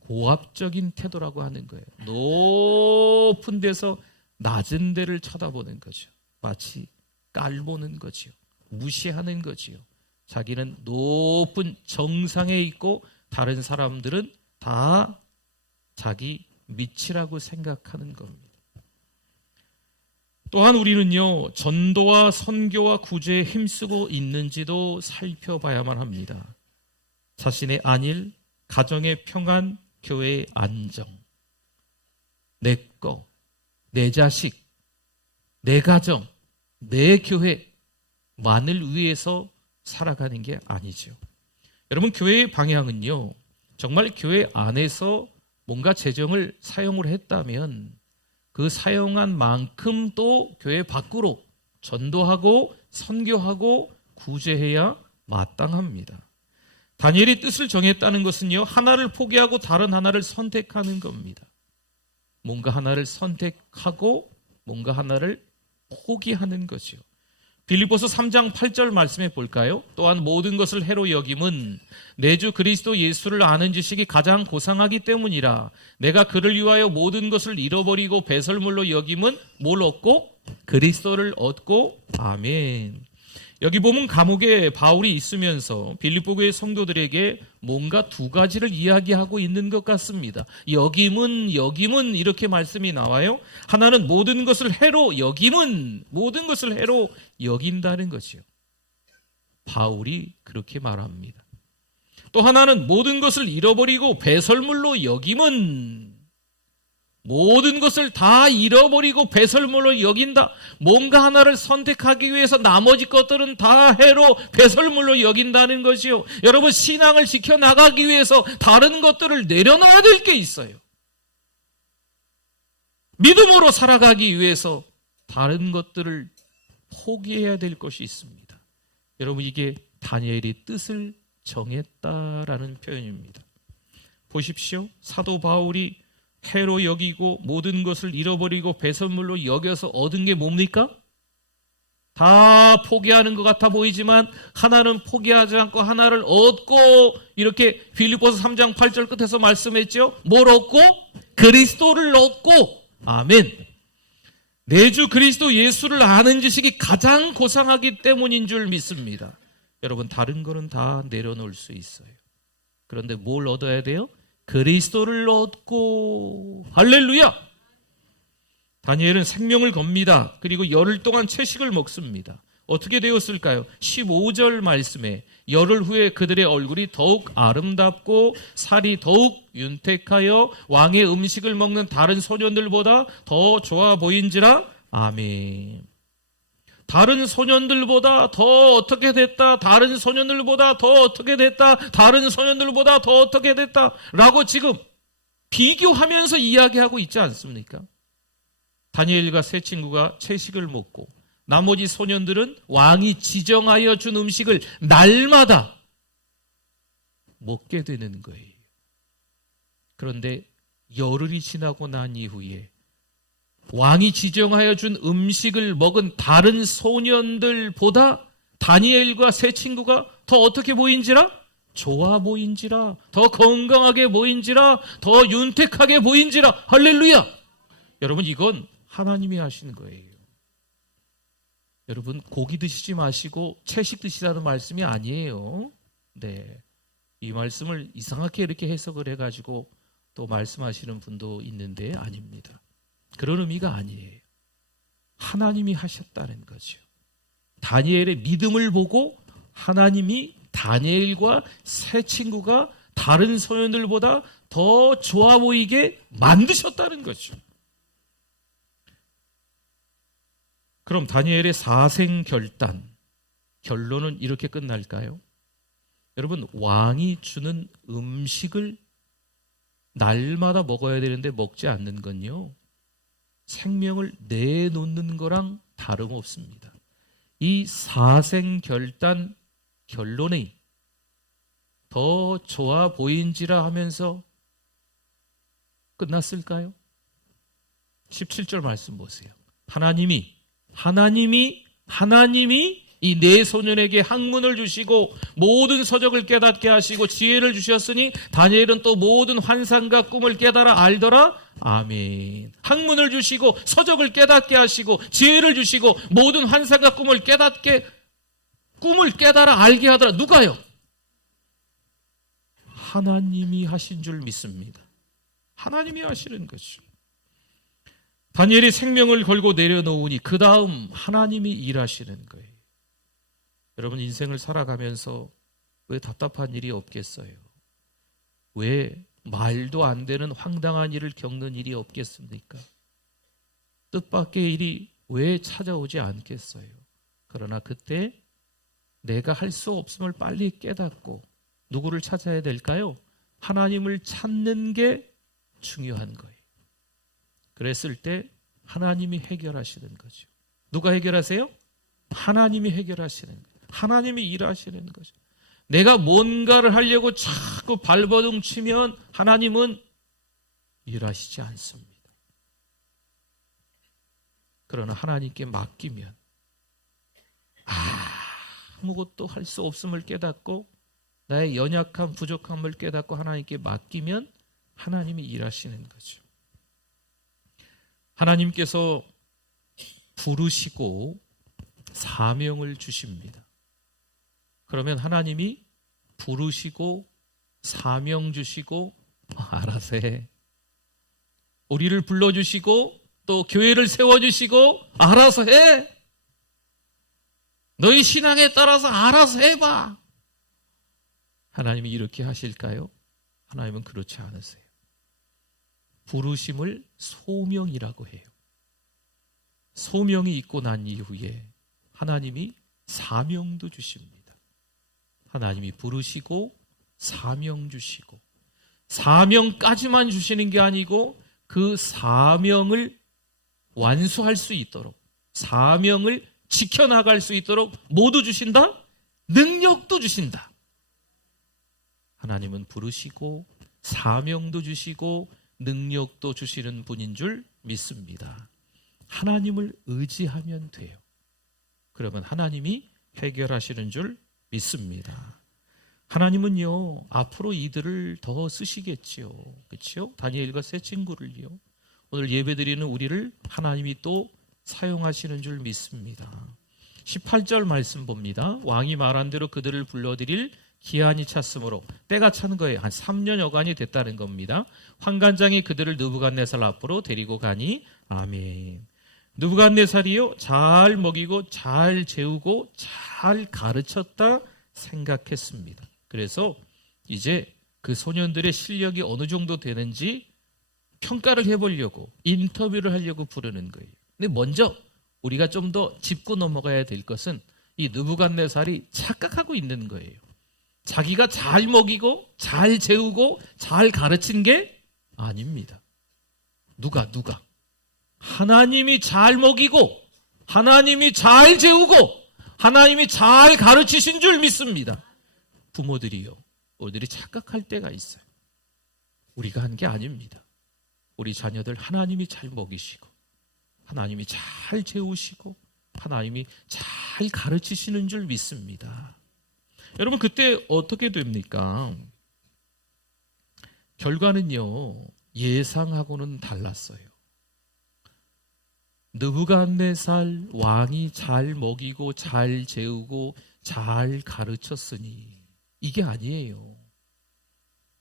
고압적인 태도라고 하는 거예요. 높은 데서 낮은 데를 쳐다보는 거죠. 마치 깔보는 거지요. 무시하는 거지요. 자기는 높은 정상에 있고 다른 사람들은 다 자기 밑이라고 생각하는 겁니다. 또한 우리는요, 전도와 선교와 구제에 힘쓰고 있는지도 살펴봐야만 합니다. 자신의 안일, 가정의 평안, 교회의 안정, 내 거, 내 자식, 내 가정, 내 교회만을 위해서 살아가는 게 아니죠. 여러분, 교회의 방향은요, 정말 교회 안에서 뭔가 재정을 사용을 했다면 그 사용한 만큼 또 교회 밖으로 전도하고 선교하고 구제해야 마땅합니다. 다니엘이 뜻을 정했다는 것은요, 하나를 포기하고 다른 하나를 선택하는 겁니다. 뭔가 하나를 선택하고 뭔가 하나를 포기하는 거죠. 빌립보서 3장 8절 말씀해 볼까요? 또한 모든 것을 해로 여김은 내 주 그리스도 예수를 아는 지식이 가장 고상하기 때문이라. 내가 그를 위하여 모든 것을 잃어버리고 배설물로 여김은 뭘 얻고? 그리스도를 얻고. 아멘. 여기 보면 감옥에 바울이 있으면서 빌립보 교회 성도들에게 뭔가 두 가지를 이야기하고 있는 것 같습니다. 여김은 이렇게 말씀이 나와요. 하나는 모든 것을 해로 여김은, 모든 것을 해로 여긴다는 거죠. 바울이 그렇게 말합니다. 또 하나는 모든 것을 잃어버리고 배설물로 여김은, 모든 것을 다 잃어버리고 배설물로 여긴다. 뭔가 하나를 선택하기 위해서 나머지 것들은 다 해로 배설물로 여긴다는 것이요. 여러분, 신앙을 지켜나가기 위해서 다른 것들을 내려놔야 될 게 있어요. 믿음으로 살아가기 위해서 다른 것들을 포기해야 될 것이 있습니다. 여러분, 이게 다니엘이 뜻을 정했다라는 표현입니다. 보십시오. 사도 바울이 해로 여기고 모든 것을 잃어버리고 배설물로 여겨서 얻은 게 뭡니까? 다 포기하는 것 같아 보이지만 하나는 포기하지 않고 하나를 얻고, 이렇게 빌립보서 3장 8절 끝에서 말씀했죠. 뭘 얻고? 그리스도를 얻고. 아멘. 내 주 그리스도 예수를 아는 지식이 가장 고상하기 때문인 줄 믿습니다. 여러분, 다른 거는 다 내려놓을 수 있어요. 그런데 뭘 얻어야 돼요? 그리스도를 얻고. 할렐루야. 다니엘은 생명을 겁니다. 그리고 열흘 동안 채식을 먹습니다. 어떻게 되었을까요? 15절 말씀에 열흘 후에 그들의 얼굴이 더욱 아름답고 살이 더욱 윤택하여 왕의 음식을 먹는 다른 소년들보다 더 좋아 보인지라. 아멘. 다른 소년들보다 더 어떻게 됐다, 다른 소년들보다 더 어떻게 됐다, 다른 소년들보다 더 어떻게 됐다 라고 지금 비교하면서 이야기하고 있지 않습니까? 다니엘과 세 친구가 채식을 먹고 나머지 소년들은 왕이 지정하여 준 음식을 날마다 먹게 되는 거예요. 그런데 열흘이 지나고 난 이후에 왕이 지정하여 준 음식을 먹은 다른 소년들보다 다니엘과 세 친구가 더 어떻게 보인지라? 좋아 보인지라, 더 건강하게 보인지라, 더 윤택하게 보인지라. 할렐루야. 여러분, 이건 하나님이 하시는 거예요. 여러분, 고기 드시지 마시고 채식 드시라는 말씀이 아니에요. 네, 이 말씀을 이상하게 이렇게 해석을 해가지고 또 말씀하시는 분도 있는데 아닙니다. 그런 의미가 아니에요. 하나님이 하셨다는 거죠. 다니엘의 믿음을 보고 하나님이 다니엘과 세 친구가 다른 소년들보다 더 좋아 보이게 만드셨다는 거죠. 그럼 다니엘의 사생결단, 결론은 이렇게 끝날까요? 여러분, 왕이 주는 음식을 날마다 먹어야 되는데 먹지 않는 건요, 생명을 내놓는 거랑 다름없습니다. 이 사생결단 결론이 더 좋아 보인지라 하면서 끝났을까요? 17절 말씀 보세요. 하나님이 이 네 소년에게 학문을 주시고 모든 서적을 깨닫게 하시고 지혜를 주셨으니 다니엘은 또 모든 환상과 꿈을 깨달아 알더라. 아멘. 학문을 주시고 서적을 깨닫게 하시고 지혜를 주시고 모든 환상과 꿈을 깨달아 알게 하더라. 누가요? 하나님이 하신 줄 믿습니다. 하나님이 하시는 거죠. 다니엘이 생명을 걸고 내려놓으니 그 다음 하나님이 일하시는 거예요. 여러분, 인생을 살아가면서 왜 답답한 일이 없겠어요? 왜 말도 안 되는 황당한 일을 겪는 일이 없겠습니까? 뜻밖의 일이 왜 찾아오지 않겠어요? 그러나 그때 내가 할 수 없음을 빨리 깨닫고 누구를 찾아야 될까요? 하나님을 찾는 게 중요한 거예요. 그랬을 때 하나님이 해결하시는 거죠. 누가 해결하세요? 하나님이 해결하시는 거예요. 하나님이 일하시는 거죠. 내가 뭔가를 하려고 자꾸 발버둥 치면 하나님은 일하시지 않습니다. 그러나 하나님께 맡기면 아무것도 할 수 없음을 깨닫고 나의 연약함, 부족함을 깨닫고 하나님께 맡기면 하나님이 일하시는 거죠. 하나님께서 부르시고 사명을 주십니다. 그러면 하나님이 부르시고 사명 주시고 알아서 해. 우리를 불러주시고 또 교회를 세워주시고 알아서 해. 너희 신앙에 따라서 알아서 해봐. 하나님이 이렇게 하실까요? 하나님은 그렇지 않으세요. 부르심을 소명이라고 해요. 소명이 있고 난 이후에 하나님이 사명도 주십니다. 하나님이 부르시고 사명 주시고 사명까지만 주시는 게 아니고 그 사명을 완수할 수 있도록 사명을 지켜나갈 수 있도록 모두 주신다? 능력도 주신다. 하나님은 부르시고 사명도 주시고 능력도 주시는 분인 줄 믿습니다. 하나님을 의지하면 돼요. 그러면 하나님이 해결하시는 줄 믿습니다. 하나님은요, 앞으로 이들을 더 쓰시겠지요. 그렇죠? 다니엘과 세 친구를요. 오늘 예배드리는 우리를 하나님이 또 사용하시는 줄 믿습니다. 18절 말씀 봅니다. 왕이 말한 대로 그들을 불러들일 기한이 찼으므로 때가 찬 거예요. 한 3년여간이 됐다는 겁니다. 환관장이 그들을 느부갓네살 앞으로 데리고 가니 아멘. 느부갓네살이요, 잘 먹이고 잘 재우고 잘 가르쳤다 생각했습니다. 그래서 이제 그 소년들의 실력이 어느 정도 되는지 평가를 해보려고 인터뷰를 하려고 부르는 거예요. 근데 먼저 우리가 좀 더 짚고 넘어가야 될 것은 이 느부갓네살이 착각하고 있는 거예요. 자기가 잘 먹이고 잘 재우고 잘 가르친 게 아닙니다. 누가? 하나님이 잘 먹이고 하나님이 잘 재우고 하나님이 잘 가르치신 줄 믿습니다. 부모들이요, 우리들이 착각할 때가 있어요. 우리가 한 게 아닙니다. 우리 자녀들 하나님이 잘 먹이시고 하나님이 잘 재우시고 하나님이 잘 가르치시는 줄 믿습니다. 여러분, 그때 어떻게 됩니까? 결과는요, 예상하고는 달랐어요. 느부갓네살 왕이 잘 먹이고 잘 재우고 잘 가르쳤으니 이게 아니에요.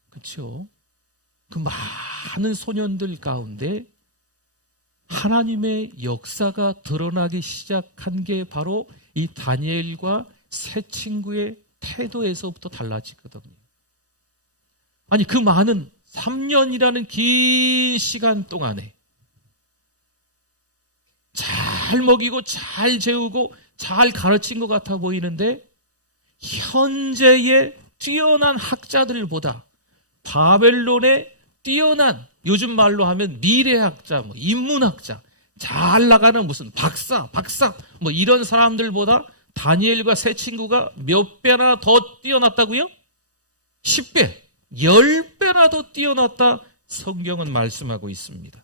그렇죠? 그 많은 소년들 가운데 하나님의 역사가 드러나기 시작한 게 바로 이 다니엘과 세 친구의 태도에서부터 달라지거든요. 아니, 그 많은 3년이라는 긴 시간 동안에 잘 먹이고 잘 재우고 잘 가르친 것 같아 보이는데 현재의 뛰어난 학자들보다 바벨론의 뛰어난, 요즘 말로 하면 미래학자, 인문학자, 잘 나가는 무슨 박사 이런 사람들보다 다니엘과 세 친구가 몇 배나 더 뛰어났다고요? 10배, 10배나 더 뛰어났다 성경은 말씀하고 있습니다.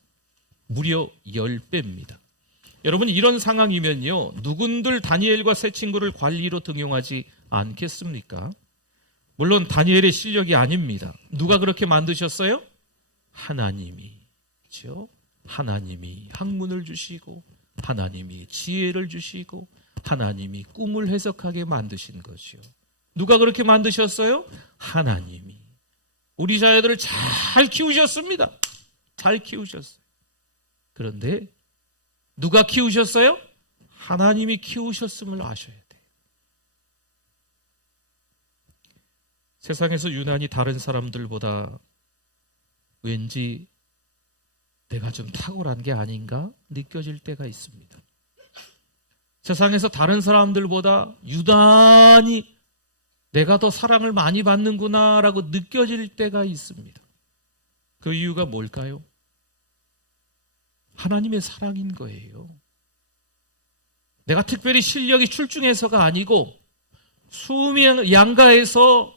무려 10배입니다. 여러분, 이런 상황이면요, 누군들 다니엘과 세 친구를 관리로 등용하지 않겠습니까? 물론 다니엘의 실력이 아닙니다. 누가 그렇게 만드셨어요? 하나님이. 그렇죠? 하나님이 학문을 주시고 하나님이 지혜를 주시고 하나님이 꿈을 해석하게 만드신 거죠. 누가 그렇게 만드셨어요? 하나님이. 우리 자녀들을 잘 키우셨습니다. 잘 키우셨어요. 그런데 누가 키우셨어요? 하나님이 키우셨음을 아셔야 돼요. 세상에서 유난히 다른 사람들보다 왠지 내가 좀 탁월한 게 아닌가 느껴질 때가 있습니다. 세상에서 다른 사람들보다 유난히 내가 더 사랑을 많이 받는구나라고 느껴질 때가 있습니다. 그 이유가 뭘까요? 하나님의 사랑인 거예요. 내가 특별히 실력이 출중해서가 아니고 수명 양가에서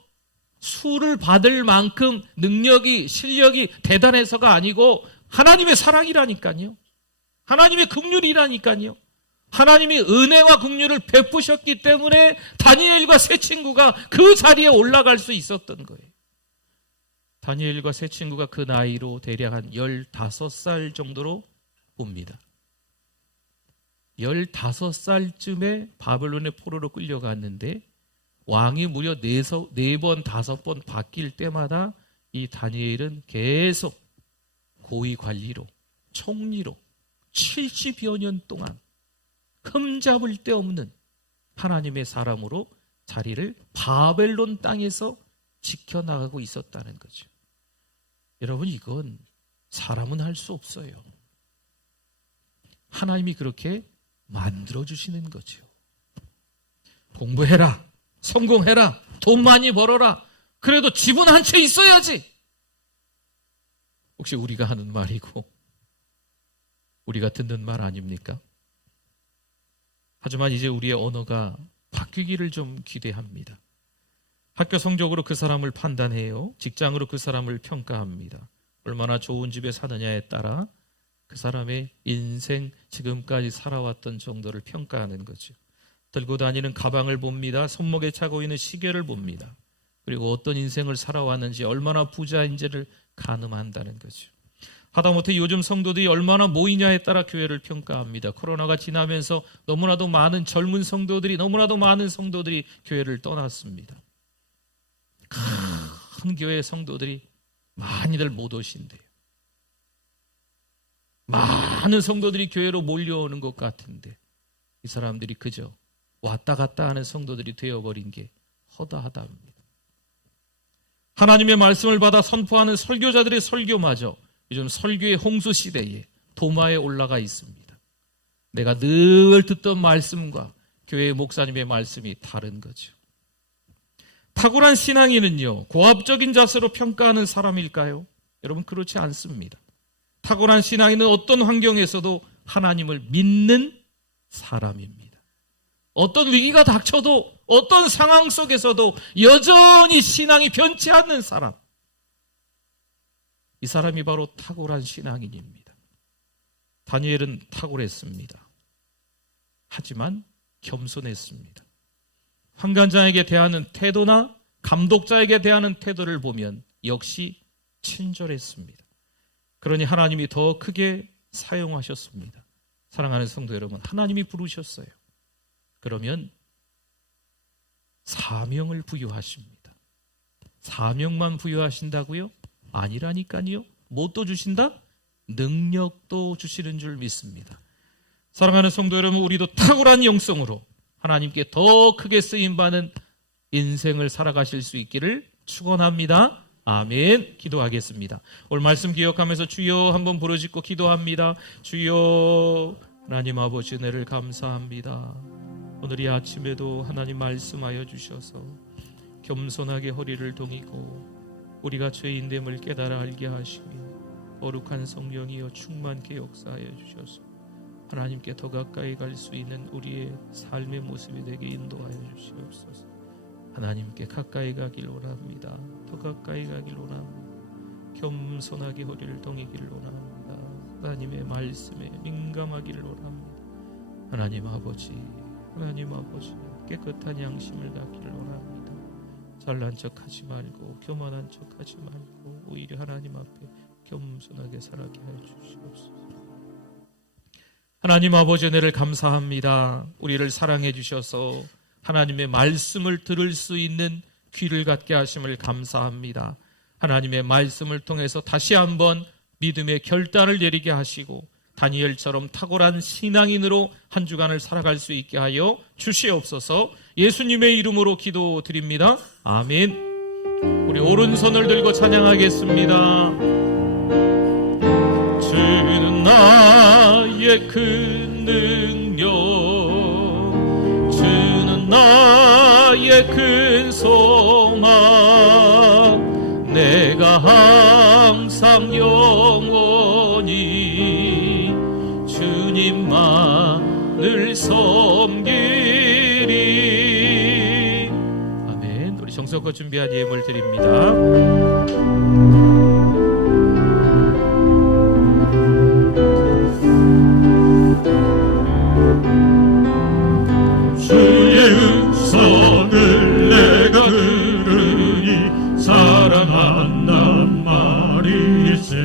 수를 받을 만큼 능력이 실력이 대단해서가 아니고 하나님의 사랑이라니까요. 하나님의 긍휼이라니까요. 하나님이 은혜와 긍휼을 베푸셨기 때문에 다니엘과 세 친구가 그 자리에 올라갈 수 있었던 거예요. 다니엘과 세 친구가 그 나이로 대략 한 15살 정도로 봅니다. 15살쯤에 바벨론의 포로로 끌려갔는데 왕이 무려 4번, 5번 바뀔 때마다 이 다니엘은 계속 고위 관리로, 총리로 70여 년 동안 흠잡을 데 없는 하나님의 사람으로 자리를 바벨론 땅에서 지켜나가고 있었다는 거죠. 여러분, 이건 사람은 할 수 없어요. 하나님이 그렇게 만들어주시는 거죠. 공부해라, 성공해라, 돈 많이 벌어라, 그래도 집은 한 채 있어야지. 혹시 우리가 하는 말이고 우리가 듣는 말 아닙니까? 하지만 이제 우리의 언어가 바뀌기를 좀 기대합니다. 학교 성적으로 그 사람을 판단해요. 직장으로 그 사람을 평가합니다. 얼마나 좋은 집에 사느냐에 따라 그 사람의 인생, 지금까지 살아왔던 정도를 평가하는 거죠. 들고 다니는 가방을 봅니다. 손목에 차고 있는 시계를 봅니다. 그리고 어떤 인생을 살아왔는지, 얼마나 부자인지를 가늠한다는 거죠. 하다못해 요즘 성도들이 얼마나 모이냐에 따라 교회를 평가합니다. 코로나가 지나면서 너무나도 많은 젊은 성도들이, 너무나도 많은 성도들이 교회를 떠났습니다. 큰 교회 성도들이 많이들 못 오신대요. 많은 성도들이 교회로 몰려오는 것 같은데 이 사람들이 그저 왔다 갔다 하는 성도들이 되어버린 게 허다하답니다. 하나님의 말씀을 받아 선포하는 설교자들의 설교마저 요즘 설교의 홍수 시대에 도마에 올라가 있습니다. 내가 늘 듣던 말씀과 교회의 목사님의 말씀이 다른 거죠. 탁월한 신앙인은요, 고압적인 자세로 평가하는 사람일까요? 여러분, 그렇지 않습니다. 탁월한 신앙인은 어떤 환경에서도 하나님을 믿는 사람입니다. 어떤 위기가 닥쳐도, 어떤 상황 속에서도 여전히 신앙이 변치 않는 사람, 이 사람이 바로 탁월한 신앙인입니다. 다니엘은 탁월했습니다. 하지만 겸손했습니다. 환관장에게 대하는 태도나 감독자에게 대하는 태도를 보면 역시 친절했습니다. 그러니 하나님이 더 크게 사용하셨습니다. 사랑하는 성도 여러분, 하나님이 부르셨어요. 그러면 사명을 부여하십니다. 사명만 부여하신다고요? 아니라니까요. 뭣도 주신다? 능력도 주시는 줄 믿습니다. 사랑하는 성도 여러분, 우리도 탁월한 영성으로 하나님께 더 크게 쓰임받는 인생을 살아가실 수 있기를 축원합니다. 아멘. 기도하겠습니다. 오늘 말씀 기억하면서 주여 한번 부르짖고 기도합니다. 주여, 하나님 아버지 은혜를 감사합니다. 오늘 이 아침에도 하나님 말씀하여 주셔서 겸손하게 허리를 동이고 우리가 죄인됨을 깨달아 알게 하시며 거룩한 성령이여 충만케 역사하여 주셔서 하나님께 더 가까이 갈 수 있는 우리의 삶의 모습이 되게 인도하여 주시옵소서. 하나님께 가까이 가길 원합니다. 더 가까이 가길 원합니다. 겸손하게 허리를 동이기를 원합니다. 하나님의 말씀에 민감하기를 원합니다. 하나님 아버지, 하나님 아버지, 깨끗한 양심을 갖기를 원합니다. 잘난 척하지 말고 교만한 척하지 말고 오히려 하나님 앞에 겸손하게 살아게 해 주시옵소서. 하나님 아버지 은혜를 감사합니다. 우리를 사랑해 주셔서 하나님의 말씀을 들을 수 있는 귀를 갖게 하심을 감사합니다. 하나님의 말씀을 통해서 다시 한번 믿음의 결단을 내리게 하시고 다니엘처럼 탁월한 신앙인으로 한 주간을 살아갈 수 있게 하여 주시옵소서. 예수님의 이름으로 기도드립니다. 아멘. 우리 오른손을 들고 찬양하겠습니다. 주는 나의 큰 능력, 주는 나의 큰 소망, 내가 항상 영원히 주님만을 섬기리. 정성껏 준비한 예물 드립니다. 주의 음성을 내가 들으니 사랑한단 말이세.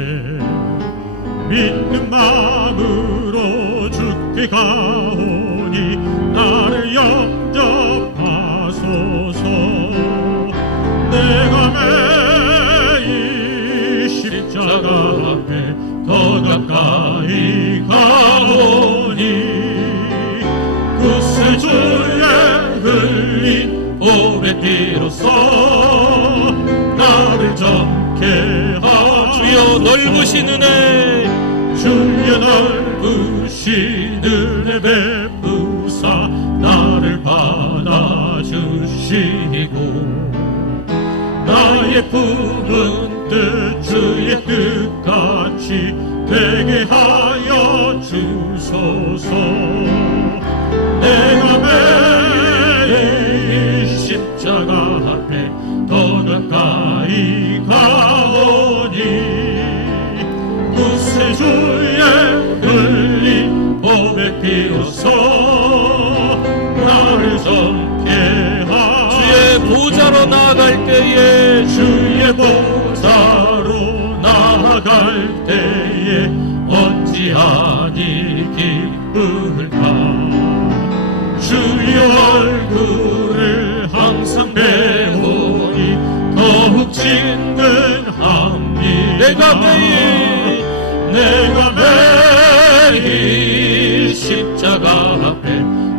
믿는 마음으로 주께 가오니 나를 영접하소서. 내가 매일 십자가 앞에 더 가까이 가오니 구세주의 흘린 보배 피로써 나를 정케 하소서. 주여 넓으신 은혜, 주여 넓으신 은혜 베푸사 나를 받아주시고 나의 품은 뜻 주의 뜻같이 되게 하여 주소서. 내가 매일 십자가 앞에 더 가까이 가오니 구세주의 흘린 보배 피로써 나를 정케 하소서. 주의 보좌로 나아갈 때에, 주의 보좌로 나아갈 때에 언제하니 기쁠까. 주의 얼굴을 항상 배우니 더욱 진근합니다. 내가 매일 십자가 앞에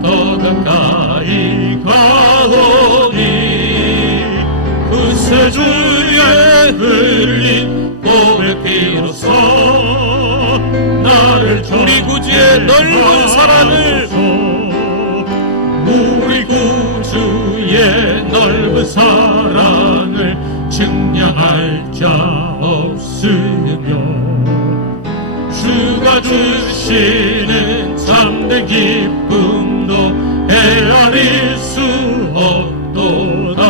더 가까이 가오니 구세주의 흘린 보배 피로써 나를 우리 구주의 넓은 사랑을, 우리 구주의 넓은 사랑을 증량할 자 없으며 주가 주시는 참된 기쁨도 헤아릴 수 없도다.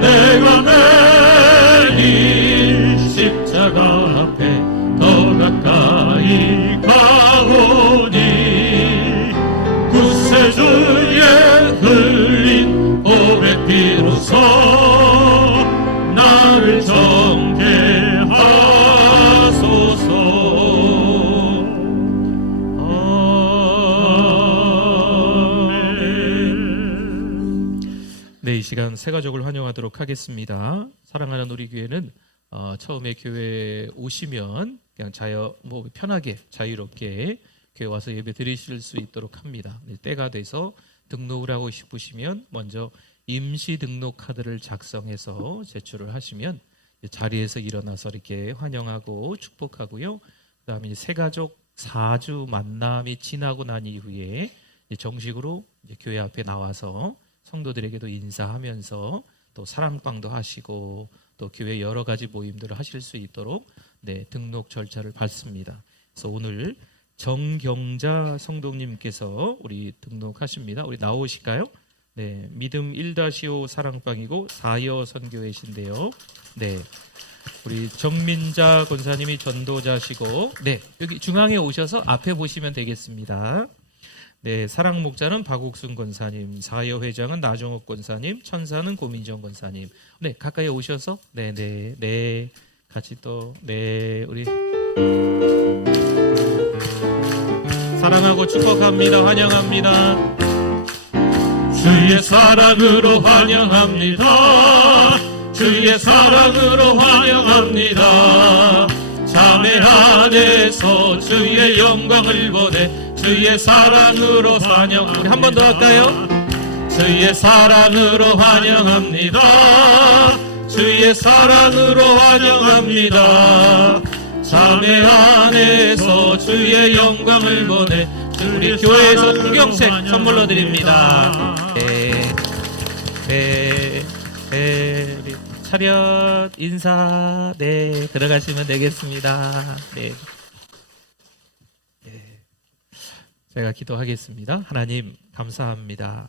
내가 매일 십자가 앞에 더 가까이 가오니 구세주의 흘린 보배 피로써 나를 정케 하소서. 아멘. 네, 이 시간 새 가족을 환영하도록 하겠습니다. 사랑하는 우리 교회는 처음에 교회에 오시면 그냥 편하게 자유롭게 교회 와서 예배 드리실 수 있도록 합니다. 때가 돼서 등록을 하고 싶으시면 먼저 임시 등록 카드를 작성해서 제출을 하시면 자리에서 일어나서 이렇게 환영하고 축복하고요. 그다음에 새 가족 4주 만남이 지나고 난 이후에 정식으로 교회 앞에 나와서 성도들에게도 인사하면서 또 사랑방도 하시고 또 교회 여러 가지 모임들을 하실 수 있도록 등록 절차를 밟습니다. 그래서 오늘 정경자 성도님께서 우리 등록하십니다. 우리 나오실까요? 네, 믿음 1-5 사랑방이고 4여 선교회신데요. 네, 우리 정민자 권사님이 전도자시고, 네, 여기 중앙에 오셔서 앞에 보시면 되겠습니다. 네, 사랑 목자는 박옥순 권사님, 4여 회장은 나종옥 권사님, 천사는 고민정 권사님. 네, 가까이 오셔서, 네, 같이 또, 우리 사랑하고 축복합니다. 환영합니다. 주의 사랑으로 환영합니다. 주의 사랑으로 환영합니다. 자매 안에서 주의 영광을 보내 주의 사랑으로 환영. 우리 한 번 더 할까요? 주의 사랑으로 환영합니다. 주의 사랑으로 환영합니다. 자매 안에서 주의 영광을 보내 우리 교회에서 풍경책 선물로 드립니다. 우리 차렷 인사 들어가시면 되겠습니다. 제가 기도하겠습니다. 하나님 감사합니다.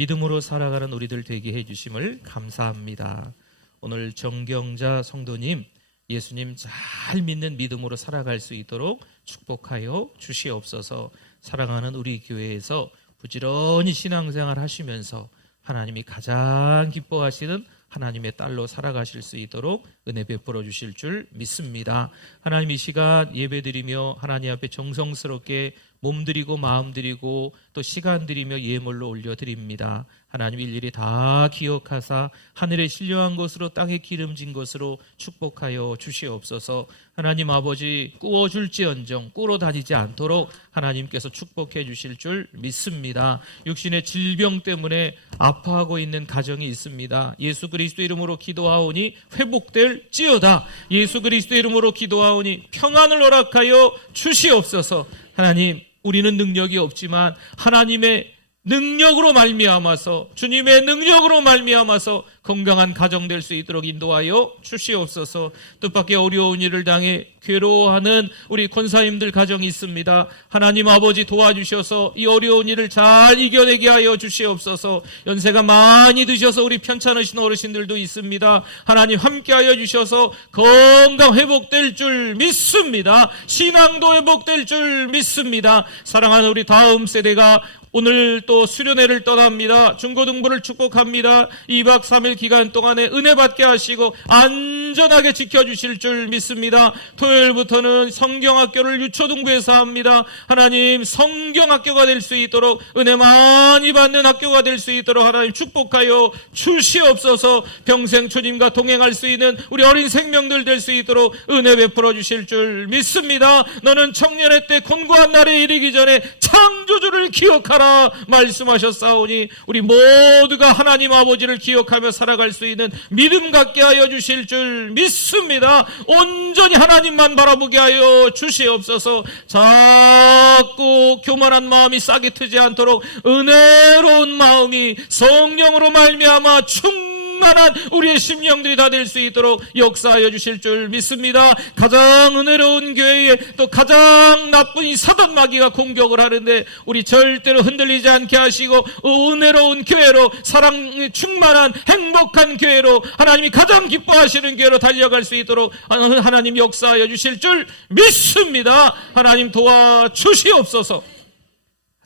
믿음으로 살아가는 우리들 되게 해주심을 감사합니다. 오늘 정경자 성도님, 예수님 잘 믿는 믿음으로 살아갈 수 있도록 축복하여 주시옵소서. 사랑하는 우리 교회에서 부지런히 신앙생활 하시면서 하나님이 가장 기뻐하시는 하나님의 딸로 살아가실 수 있도록 은혜 베풀어 주실 줄 믿습니다. 하나님, 이 시간 예배드리며 하나님 앞에 정성스럽게 몸드리고 마음드리고 또 시간드리며 예물로 올려드립니다. 하나님, 일일이 다 기억하사 하늘에 신령한 것으로 땅에 기름진 것으로 축복하여 주시옵소서. 하나님 아버지, 꾸어줄지언정 꾸러 다니지 않도록 하나님께서 축복해 주실 줄 믿습니다. 육신의 질병 때문에 아파하고 있는 가정이 있습니다. 예수 그리스도 이름으로 기도하오니 회복될지어다. 예수 그리스도 이름으로 기도하오니 평안을 허락하여 주시옵소서. 하나님, 우리는 능력이 없지만 하나님의 능력으로 말미암아서, 주님의 능력으로 말미암아서 건강한 가정 될 수 있도록 인도하여 주시옵소서. 뜻밖의 어려운 일을 당해 괴로워하는 우리 권사님들 가정이 있습니다. 하나님 아버지, 도와주셔서 이 어려운 일을 잘 이겨내게 하여 주시옵소서. 연세가 많이 드셔서 우리 편찮으신 어르신들도 있습니다. 하나님 함께하여 주셔서 건강 회복될 줄 믿습니다. 신앙도 회복될 줄 믿습니다. 사랑하는 우리 다음 세대가 오늘 또 수련회를 떠납니다. 중고등부를 축복합니다. 2박 3일 기간 동안에 은혜 받게 하시고 안전하게 지켜주실 줄 믿습니다. 토요일부터는 성경학교를 유초등부에서 합니다. 하나님, 성경학교가 될 수 있도록, 은혜 많이 받는 학교가 될 수 있도록 하나님 축복하여 주시옵소서. 평생 주님과 동행할 수 있는 우리 어린 생명들 될 수 있도록 은혜 베풀어 주실 줄 믿습니다. 너는 청년의 때 곤고한 날에 이르기 전에 창조주를 기억하라 말씀하셨사오니 우리 모두가 하나님 아버지를 기억하며 살아갈 수 있는 믿음 갖게 하여 주실 줄 믿습니다. 온전히 하나님만 바라보게 하여 주시옵소서. 자꾸 교만한 마음이 싹이 트지 않도록 은혜로운 마음이 성령으로 말미암아 충만한 우리의 심령들이 다 될 수 있도록 역사하여 주실 줄 믿습니다. 가장 은혜로운 교회에 또 가장 나쁜 이 사단 마귀가 공격을 하는데 우리 절대로 흔들리지 않게 하시고 은혜로운 교회로, 사랑 충만한 행복한 교회로, 하나님이 가장 기뻐하시는 교회로 달려갈 수 있도록 하나님 역사하여 주실 줄 믿습니다. 하나님 도와주시옵소서.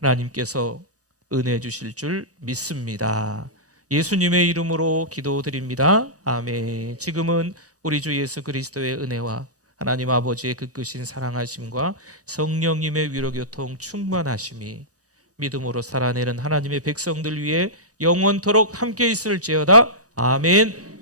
하나님께서 은혜 주실 줄 믿습니다. 예수님의 이름으로 기도드립니다. 아멘. 지금은 우리 주 예수 그리스도의 은혜와 하나님 아버지의 그 크신 사랑하심과 성령님의 위로교통 충만하심이 믿음으로 살아내는 하나님의 백성들 위해 영원토록 함께 있을지어다. 아멘.